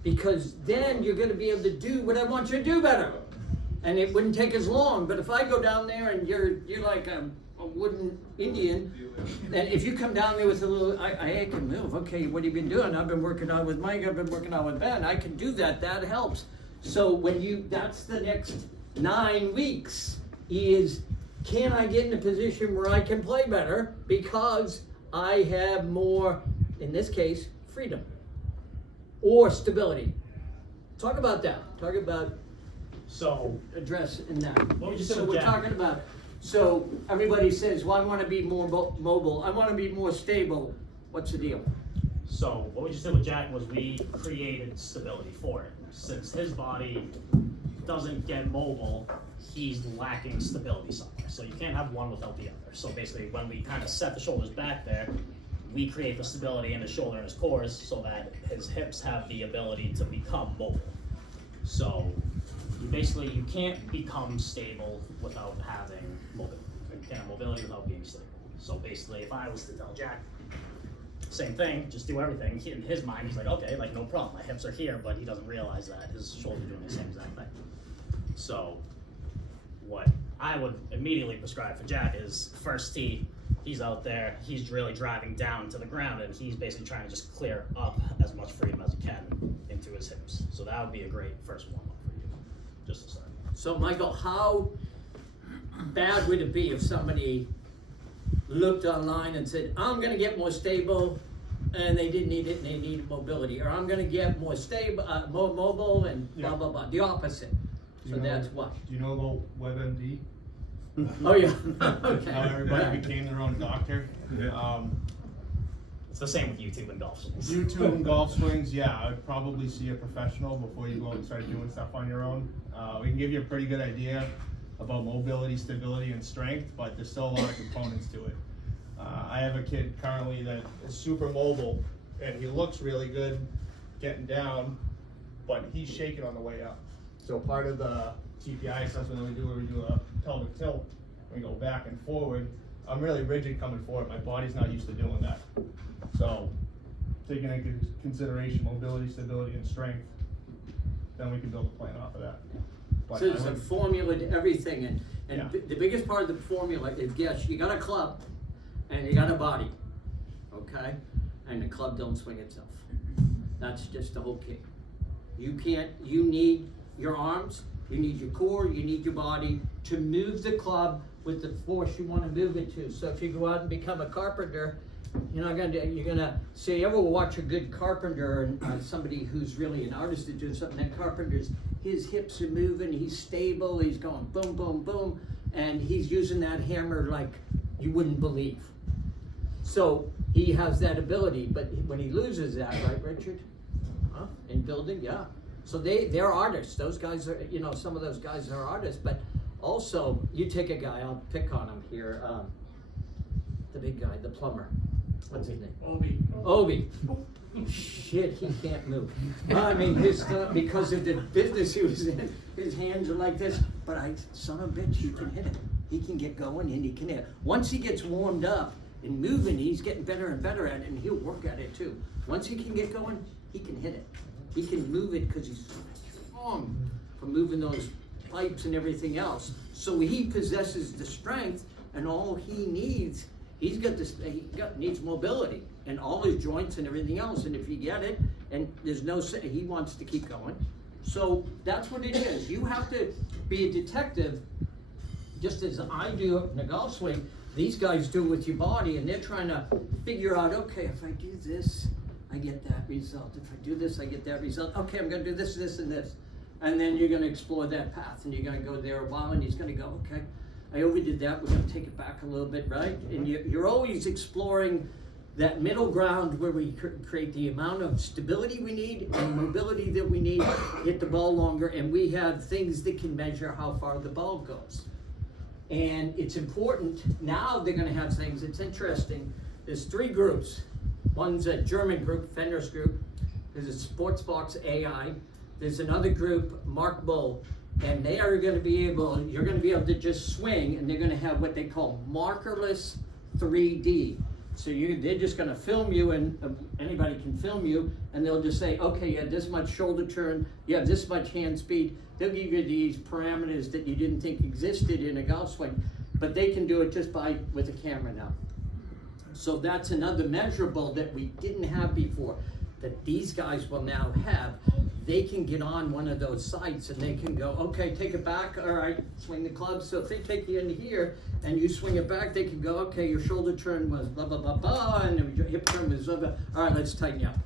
Because then you're gonna be able to do what I want you to do better. And it wouldn't take as long, but if I go down there and you're like a wooden Indian, and if you come down there with a little, I can move, okay, what have you been doing? I've been working on with Mike, I've been working on with Ben, I can do that, that helps. So when that's the next 9 weeks, is can I get in a position where I can play better because I have more, in this case, freedom or stability. Talk about that, talk about So address in that. What would you say So with we're Jack? talking about, so everybody says, well, I want to be more mobile, I want to be more stable. What's the deal? So what we just did with Jack was we created stability for it. Since his body doesn't get mobile, he's lacking stability somewhere. So you can't have one without the other. So basically when we kind of set the shoulders back there, we create the stability in his shoulder and his cores so that his hips have the ability to become mobile. So you can't become stable without having mobility. You can't have mobility without being stable. So basically if I was to tell Jack, same thing, just do everything. In his mind, he's like, okay, like no problem. My hips are here, but he doesn't realize that his shoulder's doing the same exact thing. So what I would immediately prescribe for Jack is first tee, he's out there, he's really driving down to the ground, and he's basically trying to just clear up as much freedom as he can into his hips. So that would be a great first warm-up for you, just to start. So Michael, how bad would it be if somebody looked online and said, I'm gonna get more stable, and they didn't need it and they needed mobility, or I'm gonna get more stable, more mobile and blah, blah, blah, the opposite. So that's what? Do you know about WebMD? Oh, yeah, How okay. everybody became their own doctor. It's the same with YouTube and golf swings. YouTube and golf swings, yeah, I'd probably see a professional before you go and start doing stuff on your own. We can give you a pretty good idea about mobility, stability, and strength, but there's still a lot of components to it. I have a kid currently that is super mobile, and he looks really good getting down, but he's shaking on the way up. So part of the TPI assessment that we do, where we do a pelvic tilt, we go back and forward, I'm really rigid coming forward, my body's not used to doing that. So, taking into consideration mobility, stability, and strength, then we can build a plan off of that. But So there's I a would- formula to everything, and Yeah. the biggest part of the formula is, yes, you got a club, and you got a body, okay? And the club don't swing itself. That's just the whole key. You need your arms, you need your core, you need your body to move the club with the force you wanna move it to. So if you go out and become a carpenter, you're gonna, so you ever watch a good carpenter and somebody who's really an artist is doing something, that carpenter's, his hips are moving, he's stable, he's going boom, boom, boom, and he's using that hammer like you wouldn't believe. So he has that ability, but when he loses that, right, Richard? Huh? In building, yeah. So they're artists. Those guys are, some of those guys are artists, but also, you take a guy, I'll pick on him here, the big guy, the plumber. What's his name? Obi. Shit, he can't move. I mean, because of the business he was in, his hands are like this, but son of a bitch, he can hit it. He can get going and he can hit it. Once he gets warmed up and moving, he's getting better and better at it, and he'll work at it too. Once he can get going, he can hit it. He can move it because he's strong for moving those pipes and everything else. So he possesses the strength, and all he needs, needs mobility and all his joints and everything else. And if you get it, and he wants to keep going. So that's what it is. You have to be a detective, just as I do in a golf swing. These guys do it with your body, and they're trying to figure out, okay, if I do this, I get that result. If I do this, I get that result. Okay, I'm gonna do this, this, and this. And then you're gonna explore that path, and you're gonna go there a while, and he's gonna go, okay, I overdid that, we're gonna take it back a little bit, right? And you're always exploring that middle ground where we create the amount of stability we need and mobility that we need, hit the ball longer, and we have things that can measure how far the ball goes. And it's important, now they're gonna have things, it's interesting, there's 3 groups. One's a German group, Fender's group, there's a Sportsbox AI, there's another group, Mark Bull, and they are gonna be able, you're gonna be able to just swing, and they're gonna have what they call markerless 3D. So they're just gonna film you, and anybody can film you, and they'll just say, okay, you have this much shoulder turn, you have this much hand speed. They'll give you these parameters that you didn't think existed in a golf swing, but they can do it just with a camera now. So that's another measurable that we didn't have before, that these guys will now have. They can get on one of those sites and they can go, okay, take it back, all right, swing the club. So if they take you in here and you swing it back, they can go, okay, your shoulder turn was blah, blah, blah, blah, and your hip turn was blah, blah. All right, let's tighten you up.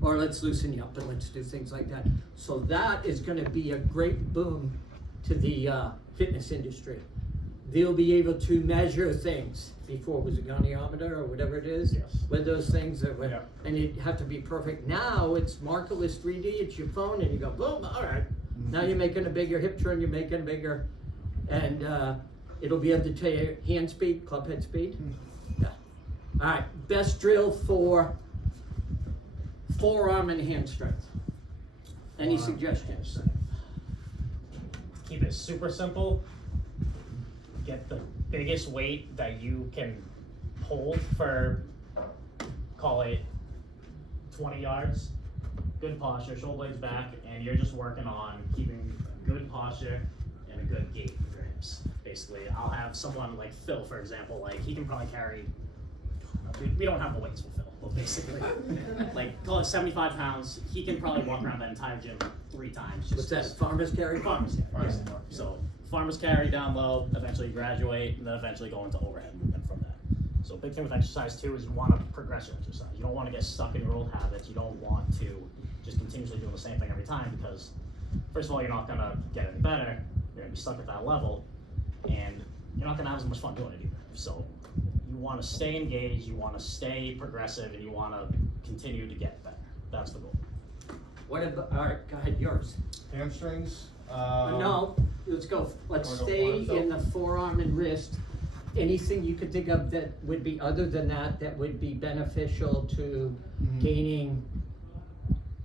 Or let's loosen you up, and let's do things like that. So that is gonna be a great boom to the fitness industry. They'll be able to measure things. Before, was it goniometer or whatever it is? Yes. With those things, Yeah. and it have to be perfect. Now it's markerless 3D, it's your phone, and you go, boom, all right. Now you're making a bigger hip turn, you're making bigger, and it'll be able to tell you hand speed, club head speed. Yeah. All right, best drill for forearm and hand strength. Any suggestions? Keep it super simple. Get the biggest weight that you can hold for, call it 20 yards. Good posture, shoulder blades back, and you're just working on keeping good posture and a good gait with your hips. Basically, I'll have someone like Phil, for example, like he can probably carry, we don't have the weights for Phil, but basically, like call it 75 pounds, he can probably walk around that entire gym 3 times. What's that, farmer's carry? Farmers carry, yes. So farmers carry down low, eventually graduate, and then eventually go into overhead movement from that. So a big thing with exercise too is you want to progress your exercise. You don't want to get stuck in your old habits. You don't want to just continuously doing the same thing every time, because first of all, you're not going to get any better. You're going to be stuck at that level, and you're not going to have as much fun doing it either. So you want to stay engaged, you want to stay progressive, and you want to continue to get better. That's the goal. What about, all right, go ahead, yours. Hamstrings. No, let's go. Let's Wanna go stay forearm, in the forearm and wrist. Anything you could think of that would be, other than that would be beneficial to gaining.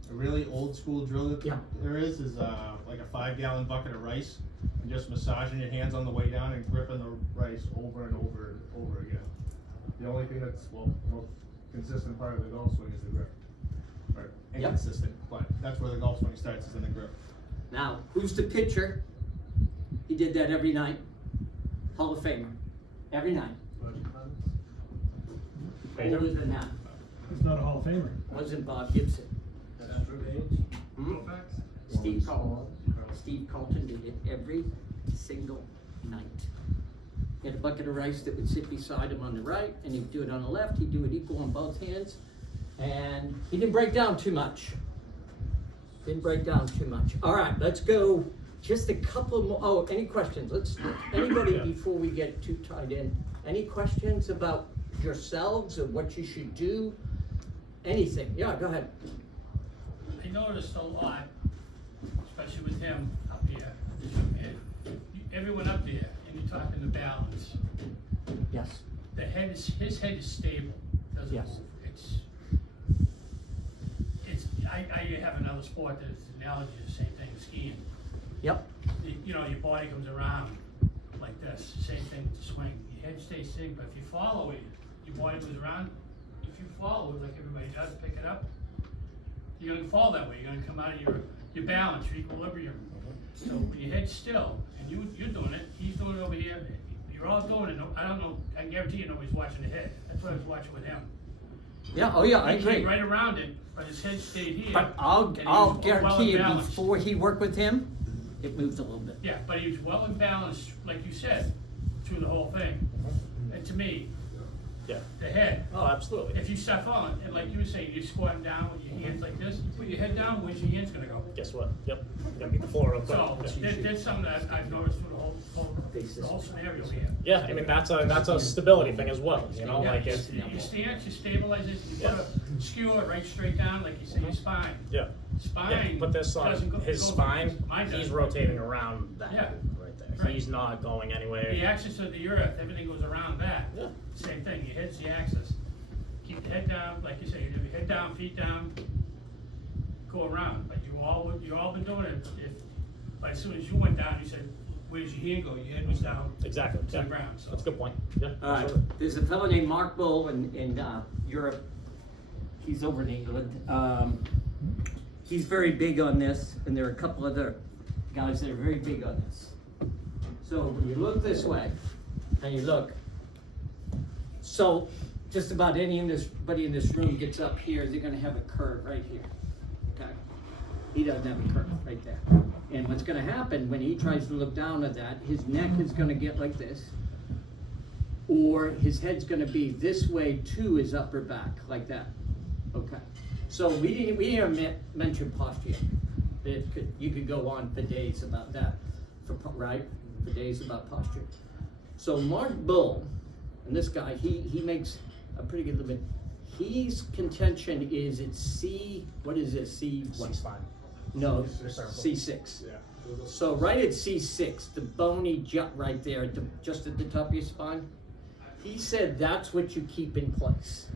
A really old school drill that Yeah. there is like a 5-gallon bucket of rice. and just massaging your hands on the way down and gripping the rice over and over and over again. The only thing that's, well, most consistent part of the golf swing is the grip. Or Yep. inconsistent, but that's where the golf swing starts, is in the grip. Now, who's the pitcher? He did that every night. Hall of Famer. Every night. Older than that. He's not a Hall of Famer. Wasn't Bob Gibson. Hmm? Steve Carlton. Steve Carlton did it every single night. He had a bucket of rice that would sit beside him on the right, and he'd do it on the left. He'd do it equal on both hands, and he didn't break down too much. Didn't break down too much. All right, let's go. Just a couple more. Oh, any questions? Anybody before we get too tied in? Any questions about yourselves or what you should do? Anything? Yeah, go ahead. I noticed a lot, especially with him up here, everyone up there, and you're talking the balance. Yes. The head is, his head is stable, doesn't Yes. move. I have another sport that's an analogy to the same thing, skiing. Yep. You know, your body comes around like this, same thing with the swing. Your head stays still, but if you follow it, your body moves around. If you follow it like everybody does, pick it up, you're gonna fall that way. You're gonna come out of your balance, your equilibrium. So when your head's still, and you're doing it, he's doing it over here, you're all doing it. I don't know, I guarantee you nobody's watching the head. That's what I was watching with him. Yeah, oh yeah, I He came agree. right around it, but his head stayed here. But and I'll he was well guarantee you, balanced. before he worked with him, it moved a little bit. Yeah, but he was well and balanced, like you said, through the whole thing. And to me, Yeah. the head, Oh, absolutely. if you step on, and like you were saying, you're squatting down with your hands like this, you put your head down, where's your hands gonna go? Guess what? Yep. You gotta beat the floor real quick. So, Yeah. there's something that I've noticed through the whole scenario here. Yeah, I mean, that's a stability thing as well, you know, Yeah, like you if, you stance, you stabilize it, you Yeah. put a skewer right straight down, like you say, your spine. yeah. Spine Yeah, put this on doesn't go. his goes- spine, mine he's doesn't. rotating around that Yeah. right there. Right. He's not going anywhere. The axis of the earth, everything goes around that. Yeah. Same thing, your head's the axis. Keep the head down, like you say, you have your head down, feet down, go around. But you all been doing it. But as soon as you went down, you said, where's your hand go? Your head was down Exactly. to Yeah. the ground, so. That's a good point. Yeah. All right, absolutely. there's a fellow named Mark Bull in Europe. He's over in England. He's very big on this, and there are a couple other guys that are very big on this. So when you look this way, and you look, so just about anybody in this room gets up here, they're gonna have a curve right here, okay? He doesn't have a curve right there. And what's gonna happen when he tries to look down at that, his neck is gonna get like this, or his head's gonna be this way to his upper back, like that. Okay. So we didn't mention posture. You could go on for days about that, right? For days about posture. So Mark Bull, and this guy, he makes a pretty good living. His contention is it's what is this, C what? C-spine. No, Cervical. C6. Yeah. So right at C6, the bony jut right there, just at the top of your spine, he said that's what you keep in place.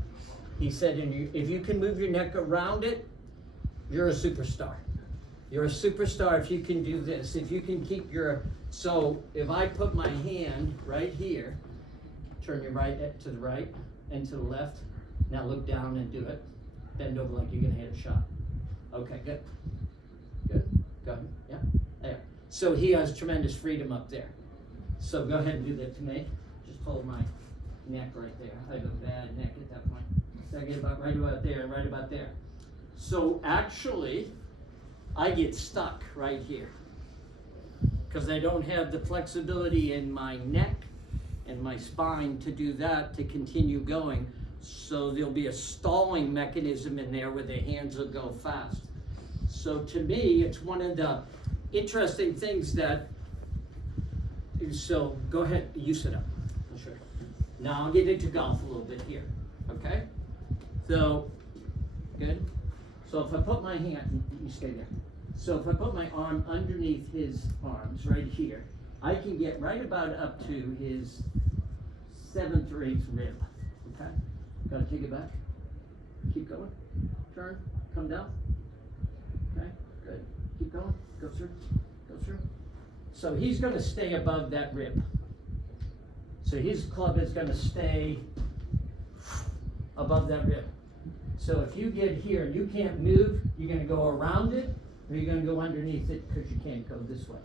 He said if you can move your neck around it, you're a superstar. You're a superstar if you can do this. If you can keep so if I put my hand right here, turn your right to the right and to the left, now look down and do it. Bend over like you're gonna hit a shot. Okay, good. Good, go ahead, yeah, there. So he has tremendous freedom up there. So go ahead and do that to me. Just hold my neck right there. I have a bad neck at that point. So I get right about there and right about there. So actually, I get stuck right here because I don't have the flexibility in my neck and my spine to do that, to continue going. So there'll be a stalling mechanism in there where the hands will go fast. So to me, it's one of the interesting things so go ahead, you sit up. Sure. Now I'll get into golf a little bit here, okay? So, good. So if I put my hand, you stay there. So if I put my arm underneath his arms right here, I can get right about up to his 7th or 8th rib, okay? Gotta take it back. Keep going. Turn, come down. Okay, good. Keep going. Go through. Go through. So he's gonna stay above that rib. So his club is gonna stay above that rib. So if you get here and you can't move, you're gonna go around it, or you're gonna go underneath it because you can't go this way.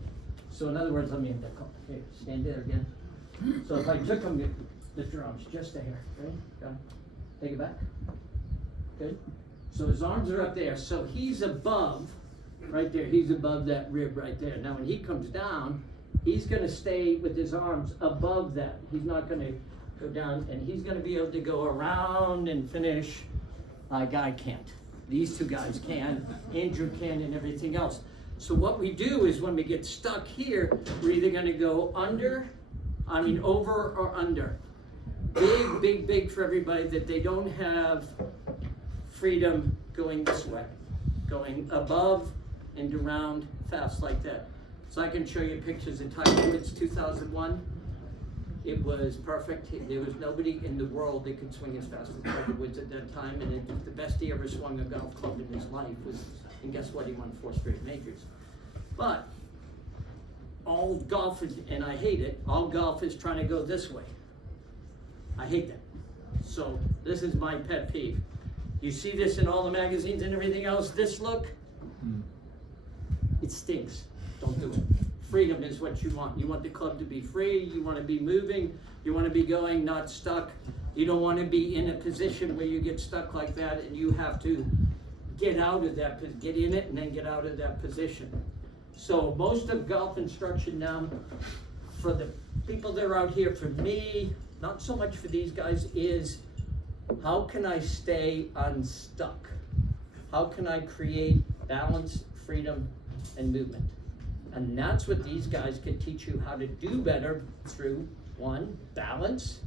So in other words, let me have that. Here, stand there again. So if I took him, lift your arms just a hair. Okay, go. Take it back. Good. So his arms are up there. So he's above, right there. He's above that rib right there. Now when he comes down, he's gonna stay with his arms above that. He's not gonna go down, and he's gonna be able to go around and finish like I can't. These two guys can, Andrew can, and everything else. So what we do is when we get stuck here, we're either gonna go over or under. Big, big, big for everybody that they don't have freedom going this way, going above and around fast like that. So I can show you pictures of Tiger Woods 2001. It was perfect. There was nobody in the world that could swing as fast as Tiger Woods at that time, and it was the best he ever swung a golf club in his life. And guess what? He won 4 straight majors. But all golf is, and I hate it, all golf is trying to go this way. I hate that. So this is my pet peeve. You see this in all the magazines and everything else, this look, it stinks. Don't do it. Freedom is what you want. You want the club to be free, you want to be moving, you want to be going, not stuck. You don't want to be in a position where you get stuck like that and you have to get out of that, get in it and then get out of that position. So most of golf instruction now, for the people that are out here, for me, not so much for these guys, is how can I stay unstuck? How can I create balance, freedom, and movement? And that's what these guys can teach you how to do better through, one, balance,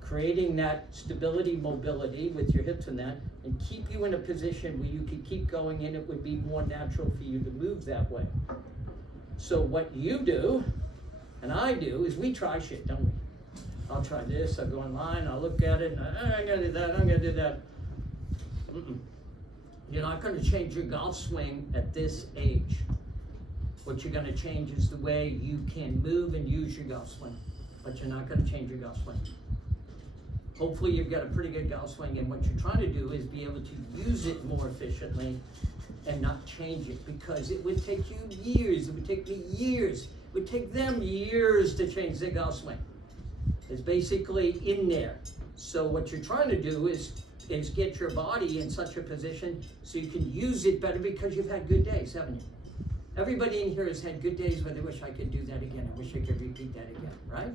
creating that stability, mobility with your hips and that, and keep you in a position where you can keep going and it would be more natural for you to move that way. So what you do, and I do, is we try shit, don't we? I'll try this, I'll go online, I'll look at it, and I'm gonna do that, I'm gonna do that. You're not gonna change your golf swing at this age. What you're gonna change is the way you can move and use your golf swing, but you're not gonna change your golf swing. Hopefully you've got a pretty good golf swing, and what you're trying to do is be able to use it more efficiently and not change it, because it would take you years, it would take me years, it would take them years to change their golf swing. It's basically in there. So what you're trying to do is get your body in such a position so you can use it better, because you've had good days, haven't you? Everybody in here has had good days where they wish I could do that again. I wish I could repeat that again, right?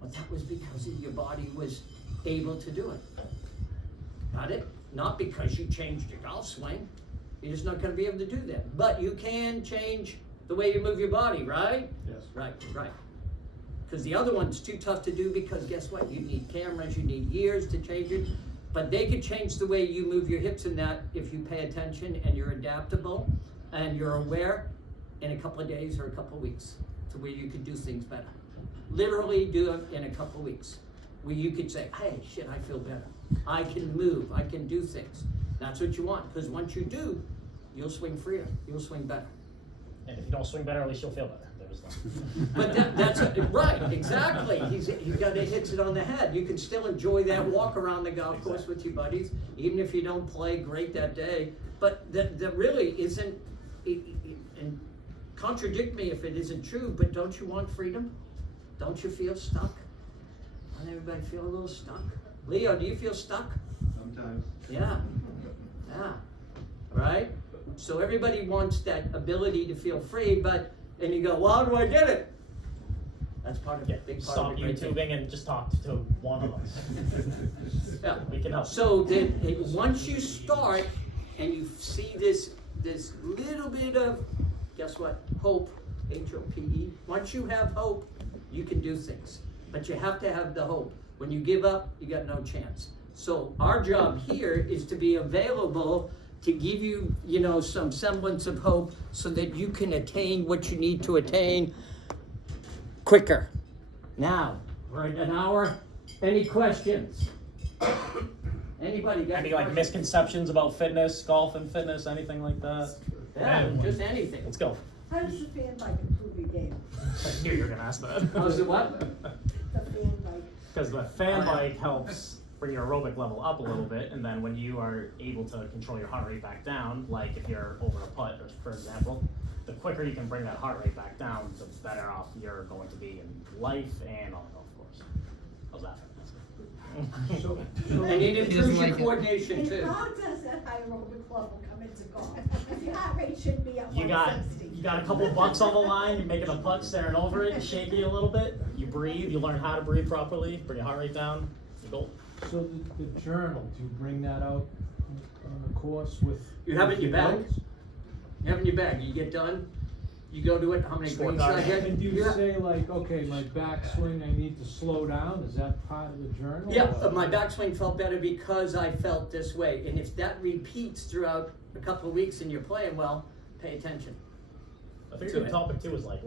Well, that was because your body was able to do it. Got it? Not because you changed your golf swing. You're just not gonna be able to do that. But you can change the way you move your body, right? Yes. Right. Because the other one's too tough to do, because guess what? You need cameras, you need years to change it. But they could change the way you move your hips in that if you pay attention and you're adaptable and you're aware, in a couple of days or a couple of weeks, to where you could do things better. Literally do it in a couple of weeks, where you could say, hey, shit, I feel better. I can move, I can do things. That's what you want, because once you do, you'll swing freer, you'll swing better. And if you don't swing better, at least you'll feel better. But that's right, exactly. He hits it on the head. You can still enjoy that walk around the golf course with your buddies, even if you don't play great that day. But that really isn't, and contradict me if it isn't true, but don't you want freedom? Don't you feel stuck? Doesn't everybody feel a little stuck? Leo, do you feel stuck? Sometimes. Yeah. Right? So everybody wants that ability to feel free, and you go, well, how do I get it? That's part of it. Big part Stop of it. YouTubing and just talk to one of us. Yeah. We can help. So once you start and you see this little bit of, guess what? Hope, H-O-P-E. Once you have hope, you can do things. But you have to have the hope. When you give up, you got no chance. So our job here is to be available to give you, some semblance of hope so that you can attain what you need to attain quicker. Now, we're at an hour. Any questions? Anybody got Any any questions? misconceptions about fitness, golf and fitness, anything like that? Yeah, just anything. Let's go. How does the fan bike improve rugby game, I knew you were gonna ask that. How's the what? the fan bike. Because the fan bike helps bring your aerobic level up a little bit, and then when you are able to control your heart rate back down, like if you're over a putt, or for example, the quicker you can bring that heart rate back down, the better off you're going to be in life and on the golf course. How's that? And it improves your coordination And too. how does that aerobic level come into golf? Your heart rate should be at You got 160. you got a couple bucks on the line. You're making a putt, staring over it, shaking a little bit. You breathe. You learn how to breathe properly. Bring your heart rate down. You go. So the journal, do you bring that out on the course with? You have it in your bag. notes? You have it in your bag. You get done, you go to it, how many Scorecard. greens I hit? And do you Yeah. say like, okay, my backswing, I need to slow down, is that part of the journal? Yeah, or- my backswing felt better because I felt this way, and if that repeats throughout a couple of weeks and you're playing well, pay attention. I think To the it. topic too is like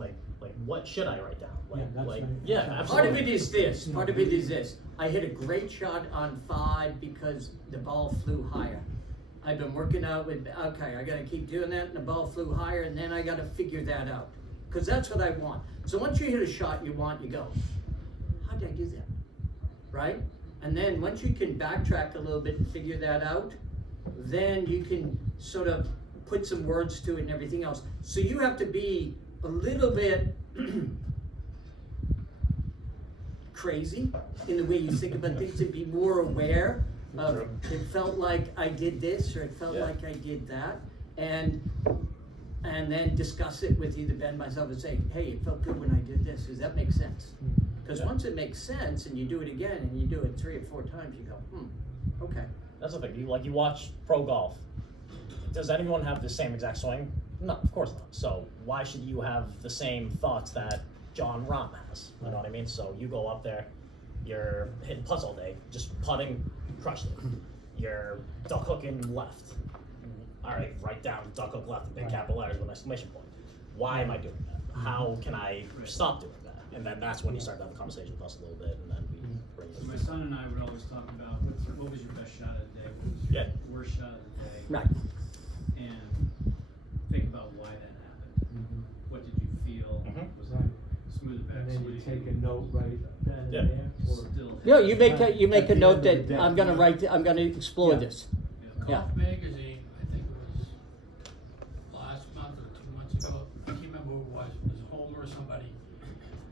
what should I write down? Like, Yeah, that's right. yeah, Part absolutely. of it is this, part of it is this. I hit a great shot on 5 because the ball flew higher. I've been working out with, okay, I gotta keep doing that, and the ball flew higher, and then I gotta figure that out. Cause that's what I want. So once you hit a shot you want, you go, how did I do that? Right? And then once you can backtrack a little bit and figure that out, then you can sort of put some words to it and everything else. So you have to be a little bit crazy in the way you think about things, to be more aware of, it felt like I did this, or it felt Yeah. like I did that, and then discuss it with either Ben, myself, and say, hey, it felt good when I did this. Does that make sense? Because once it makes sense and you do it again and you do it 3 or 4 times, you go, okay. That's the thing. You watch pro golf. Does anyone have the same exact swing? No, of course not. So why should you have the same thoughts that John Rahm has? You know what I mean? So you go up there, you're hitting putts all day, just putting, crushed it. You're duck hooking left. All right, write down duck hook left in big capital letters with an exclamation point. Why am I doing that? How can I stop doing that? And then that's when you start to have a conversation with us a little bit, and then we bring So it. my son and I would always talk about what was your best shot of the day, what was Yeah. your worst shot of the day, Right. and think about why that happened. What did you feel? Was Right. it smooth And then you backswing? take a note right then and Yeah. there, or? Still Yeah, you make a At the note end of the that day. I'm gonna explore Yeah. this. Yeah, Golf Magazine, I think it was last month or 2 months ago, I can't remember who it was Homer or somebody.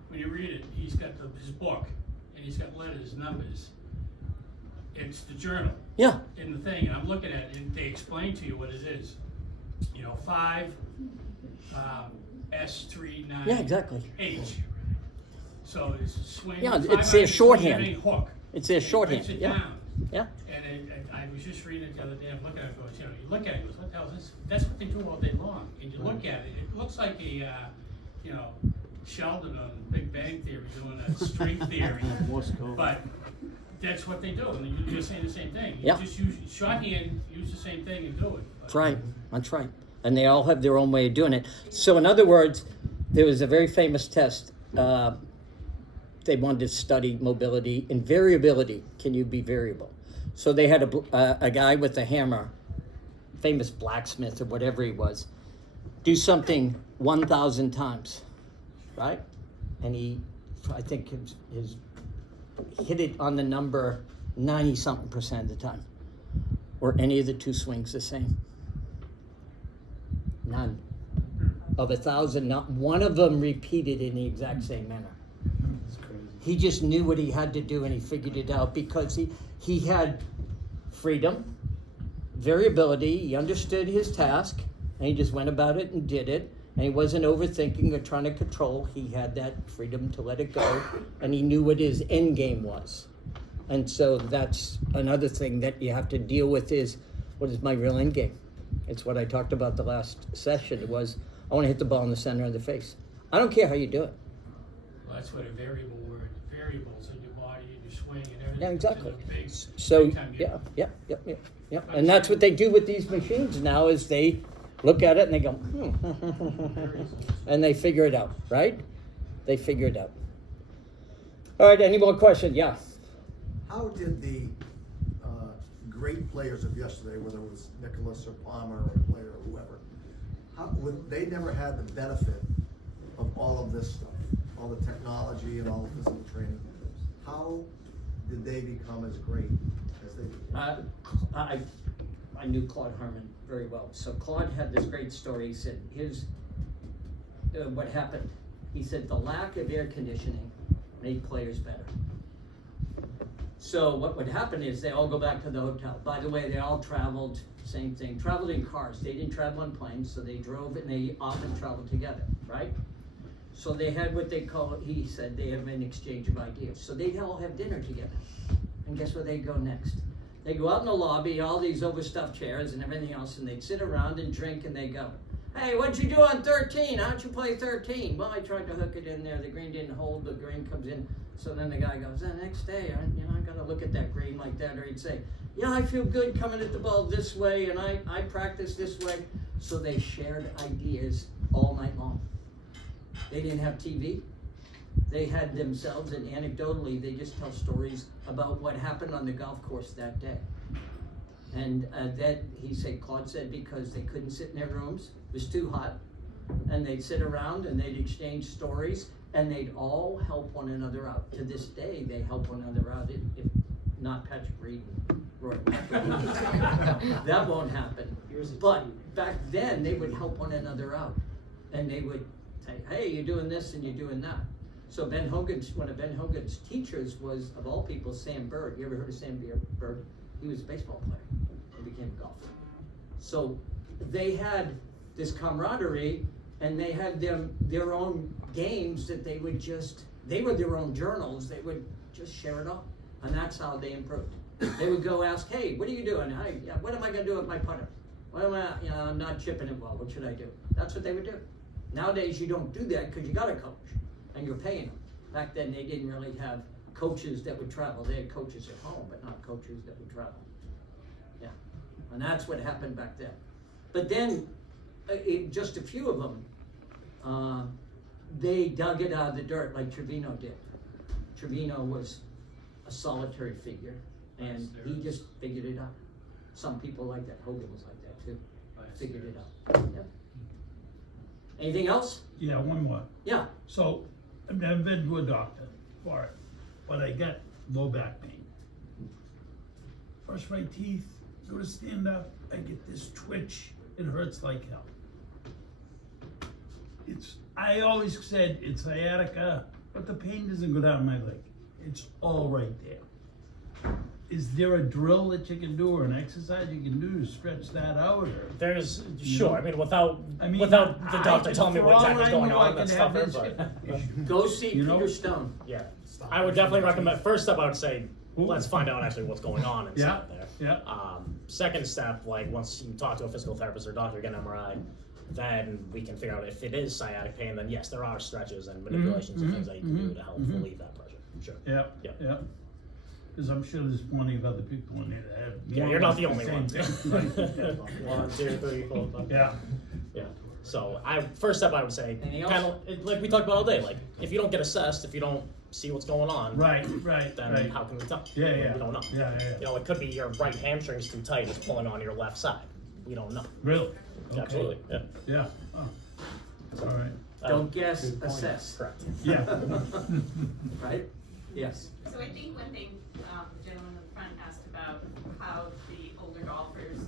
When you read it, he's got his book, and he's got letters, numbers. It's the journal Yeah, in the thing, and I'm looking at it, and they explain to you what it is. 5, S39. yeah, exactly. H. So it's a swing. Yeah, 5 it's their iron swing, shorthand. everything hook. It's their And he shorthand, breaks it yeah. down. Yeah. And I was just reading it the other day, I'm looking at it, goes, you look at it, goes, what the hell is this? That's what they do all day long, and you look at it, it looks like a, Sheldon on Big Bang Theory doing a string theory. But that's what they do, and you're saying the same thing. Yeah. You just use shorthand, use the same thing and do it. But- That's right, that's right. And they all have their own way of doing it. So in other words, there was a very famous test. They wanted to study mobility and variability. Can you be variable? So they had a guy with a hammer, famous blacksmith or whatever he was, do something 1,000 times, right? And I think his hit it on the number 90-something% of the time. Were any of the 2 swings the same? None. Of 1,000, not one of them repeated in the exact same manner. That's crazy. He just knew what he had to do, and he figured it out because he had freedom, variability, he understood his task, and he just went about it and did it, and he wasn't overthinking or trying to control. He had that freedom to let it go, and he knew what his end game was. And so that's another thing that you have to deal with is, what is my real end game? It's what I talked about the last session. It was, I want to hit the ball in the center of the face. I don't care how you do it. Well, that's what a variable word, variables in your body and your swing and everything. Yeah, exactly. It's a big- So, big time deal. yeah. And that's what they do with these machines now is they look at it and they go, and they figure it out, right? They figure it out. All right, any more questions? Yeah. How did the great players of yesterday, whether it was Nicholas or Palmer or a player or whoever, they never had the benefit of all of this stuff, all the technology and all the physical training, how did they become as great as they became? I knew Claude Harmon very well. So Claude had this great story. He said, here's what happened. He said the lack of air conditioning made players better. So what would happen is they all go back to the hotel. By the way, they all traveled, same thing, traveled in cars. They didn't travel on planes, so they drove and they often traveled together, right? So they had what they call, he said, they have an exchange of ideas. So they'd all have dinner together. And guess where they'd go next? They'd go out in the lobby, all these overstuffed chairs and everything else, and they'd sit around and drink and they go, hey, what'd you do on 13? How'd you play 13? Well, I tried to hook it in there. The green didn't hold. The green comes in. So then the guy goes, the next day, I got to look at that green like that. Or he'd say, yeah, I feel good coming at the ball this way, and I practice this way. So they shared ideas all night long. They didn't have TV. They had themselves, and anecdotally, they just tell stories about what happened on the golf course that day. And that, Claude said, because they couldn't sit in their rooms, it was too hot, and they'd sit around and they'd exchange stories, and they'd all help one another out. To this day, they help one another out, if not Patrick Reed and Roy. That won't happen. But back then, they would help one another out, and they would say, hey, you're doing this and you're doing that. So one of Ben Hogan's teachers was, of all people, Sam Bird. You ever heard of Sam Bird? He was a baseball player and became a golfer. So they had this camaraderie, and they had their own games that they were their own journals. They would just share it all, and that's how they improved. They would go ask, hey, what are you doing? Hey, what am I going to do with my putter? I'm not chipping it well. What should I do? That's what they would do. Nowadays, you don't do that because you got a coach, and you're paying them. Back then, they didn't really have coaches that would travel. They had coaches at home, but not coaches that would travel. Yeah, and that's what happened back then. But then, just a few of them, they dug it out of the dirt like Trevino did. Trevino was a solitary figure, and he just figured it out. Some people like that. Hogan was like that too. Figured it out. Yeah. Anything else? Yeah, one more. Yeah. So, I've been to a doctor for it, but I got low back pain. Brush my teeth, go to stand up, I get this twitch, it hurts like hell. I always said it's sciatica, but the pain doesn't go down my leg. It's all right there. Is there a drill that you can do or an exercise you can do to stretch that out? Or There's, sure, I mean, without the doctor telling me what exactly is going on, that's tougher, but. Go see Peter Stone. Yeah, I would definitely recommend, first step I would say, let's find out actually what's going on inside there. Yeah. Second step, like once you talk to a physical therapist or doctor, get an MRI, then we can figure out if it is sciatic pain, then yes, there are stretches and manipulations and things that you can do to help relieve that pressure, sure. Yeah. Because I'm sure there's plenty of other people in there that have. Yeah, you're not the only same one. thing. 1, 2, 3, 4, 5. Yeah. So first step I would say, kind of like we talked about all day, like if you don't get assessed, if you don't see what's going on, then how can we tell? Yeah. We don't know. Yeah. You know, it could be your right hamstring's too tight, it's pulling on your left side. We don't know. Really? Okay. Absolutely. Yeah. Oh. All right. Don't guess, assess. Correct. Yeah. Right? Yes. So I think one thing, the gentleman in the front asked about how the older golfers,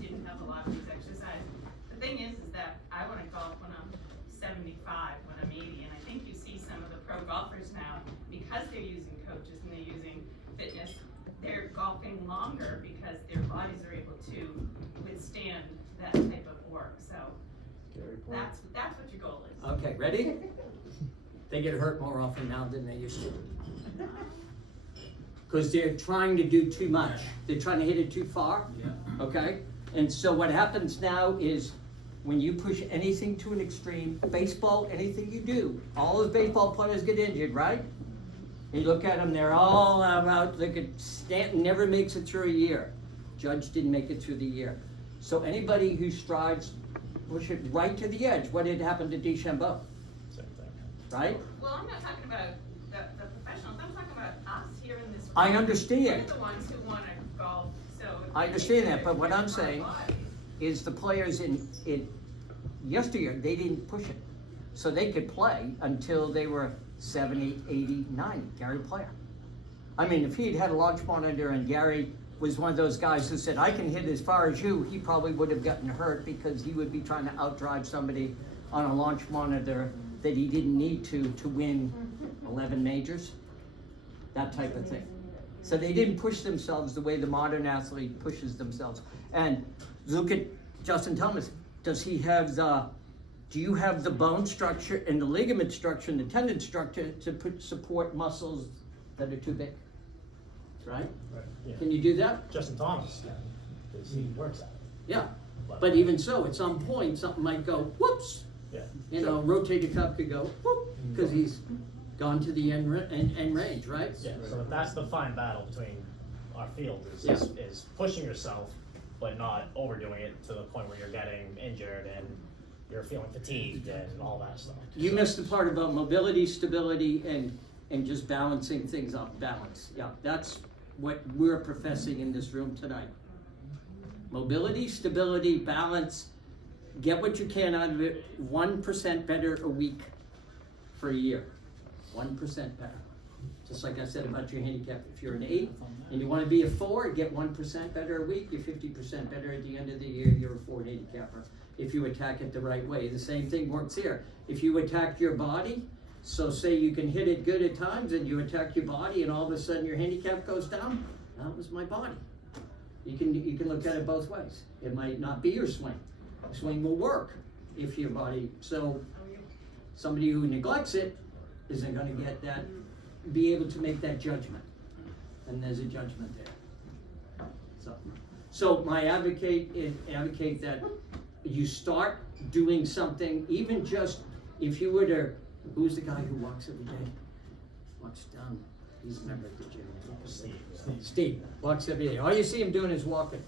didn't have a lot of these exercises. The thing is that I want to golf when I'm 75, when I'm 80, and I think you see some of the pro golfers now, because they're using coaches and they're using fitness, they're golfing longer because their bodies are able to withstand that type of work. So that's what your goal is. Okay, ready? They get hurt more often now than they used to. Because they're trying to do too much. They're trying to hit it too far. Yeah. Okay? And so what happens now is when you push anything to an extreme, baseball, anything you do, all the baseball players get injured, right? You look at them, they're all about, look at Stanton never makes it through a year. Judge didn't make it through the year. So anybody who strives, push it right to the edge. What had happened to DeChambeau? Same thing. Right? Well, I'm not talking about the professionals. I'm talking about us here in this room. I understand. We're the ones who want to golf. So I understand that, but what I'm saying is the players in yesteryear, they didn't push it. so they could play until they were 70, 80, 90. Gary Player. I mean, if he'd had a launch monitor and Gary was one of those guys who said, I can hit as far as you, he probably would have gotten hurt because he would be trying to outdrive somebody on a launch monitor that he didn't need to win 11 majors, that type of thing. So they didn't push themselves the way the modern athlete pushes themselves. And look at Justin Thomas. Does he have do you have the bone structure and the ligament structure and the tendon structure to support muscles that are too big? Right? Yeah. Can you do that? Justin Thomas, because he works at it. Yeah. But even so, at some point, something might go, whoops. Yeah. You know, rotator cuff could go, whoop, because he's gone to the end range, right? Yeah, so that's the fine battle between our field Yeah. is pushing yourself, but not overdoing it to the point where you're getting injured and you're feeling fatigued and all that stuff. You missed the part about mobility, stability, and just balancing things up. Balance. Yeah, that's what we're professing in this room tonight. Mobility, stability, balance. Get what you can out of it. 1% better a week for a year. 1% better. Just like I said about your handicap. If you're an 8 and you want to be a 4, get 1% better a week. You're 50% better at the end of the year. You're a 4 handicapper. If you attack it the right way. The same thing works here. If you attack your body, so say you can hit it good at times and you attack your body and all of a sudden your handicap goes down, that was my body. You can look at it both ways. It might not be your swing. Swing will work if your body, so somebody who neglects it isn't going to get that, be able to make that judgment. And there's a judgment there. So I advocate that you start doing something, even just if you were to, who's the guy who walks every day? Walks down, he's a member of the gym. Steve walks every day. All you see him doing is walking.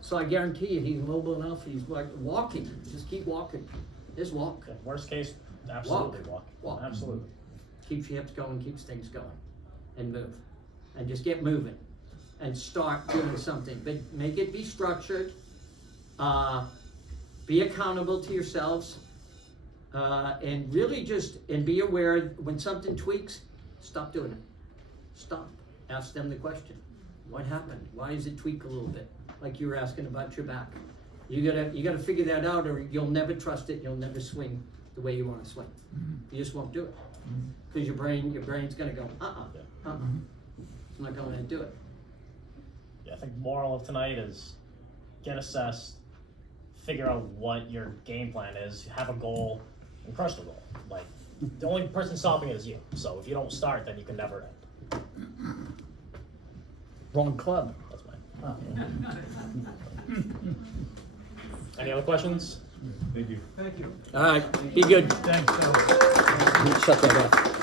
So I guarantee you, he's mobile enough. He's like walking. Just keep walking. Just walk. Okay, worst case, absolutely walk. Absolutely. Keeps your hips going, keeps things going, and move, and just get moving, and start doing something. But make it be structured. Be accountable to yourselves, and really and be aware when something tweaks. Stop doing it. Stop. Ask them the question. What happened? Why does it tweak a little bit? Like you were asking about your back. You gotta figure that out, or you'll never trust it. You'll never swing the way you want to swing. You just won't do it because your brain's gonna go It's not going to do it. Yeah, I think moral of tonight is get assessed, figure out what your game plan is, have a goal, and crush the goal. Like the only person stopping it is you. So if you don't start, then you can never end. Wrong club. That's mine. Any other questions? Thank you. All right, be good. Thanks, Shut that off.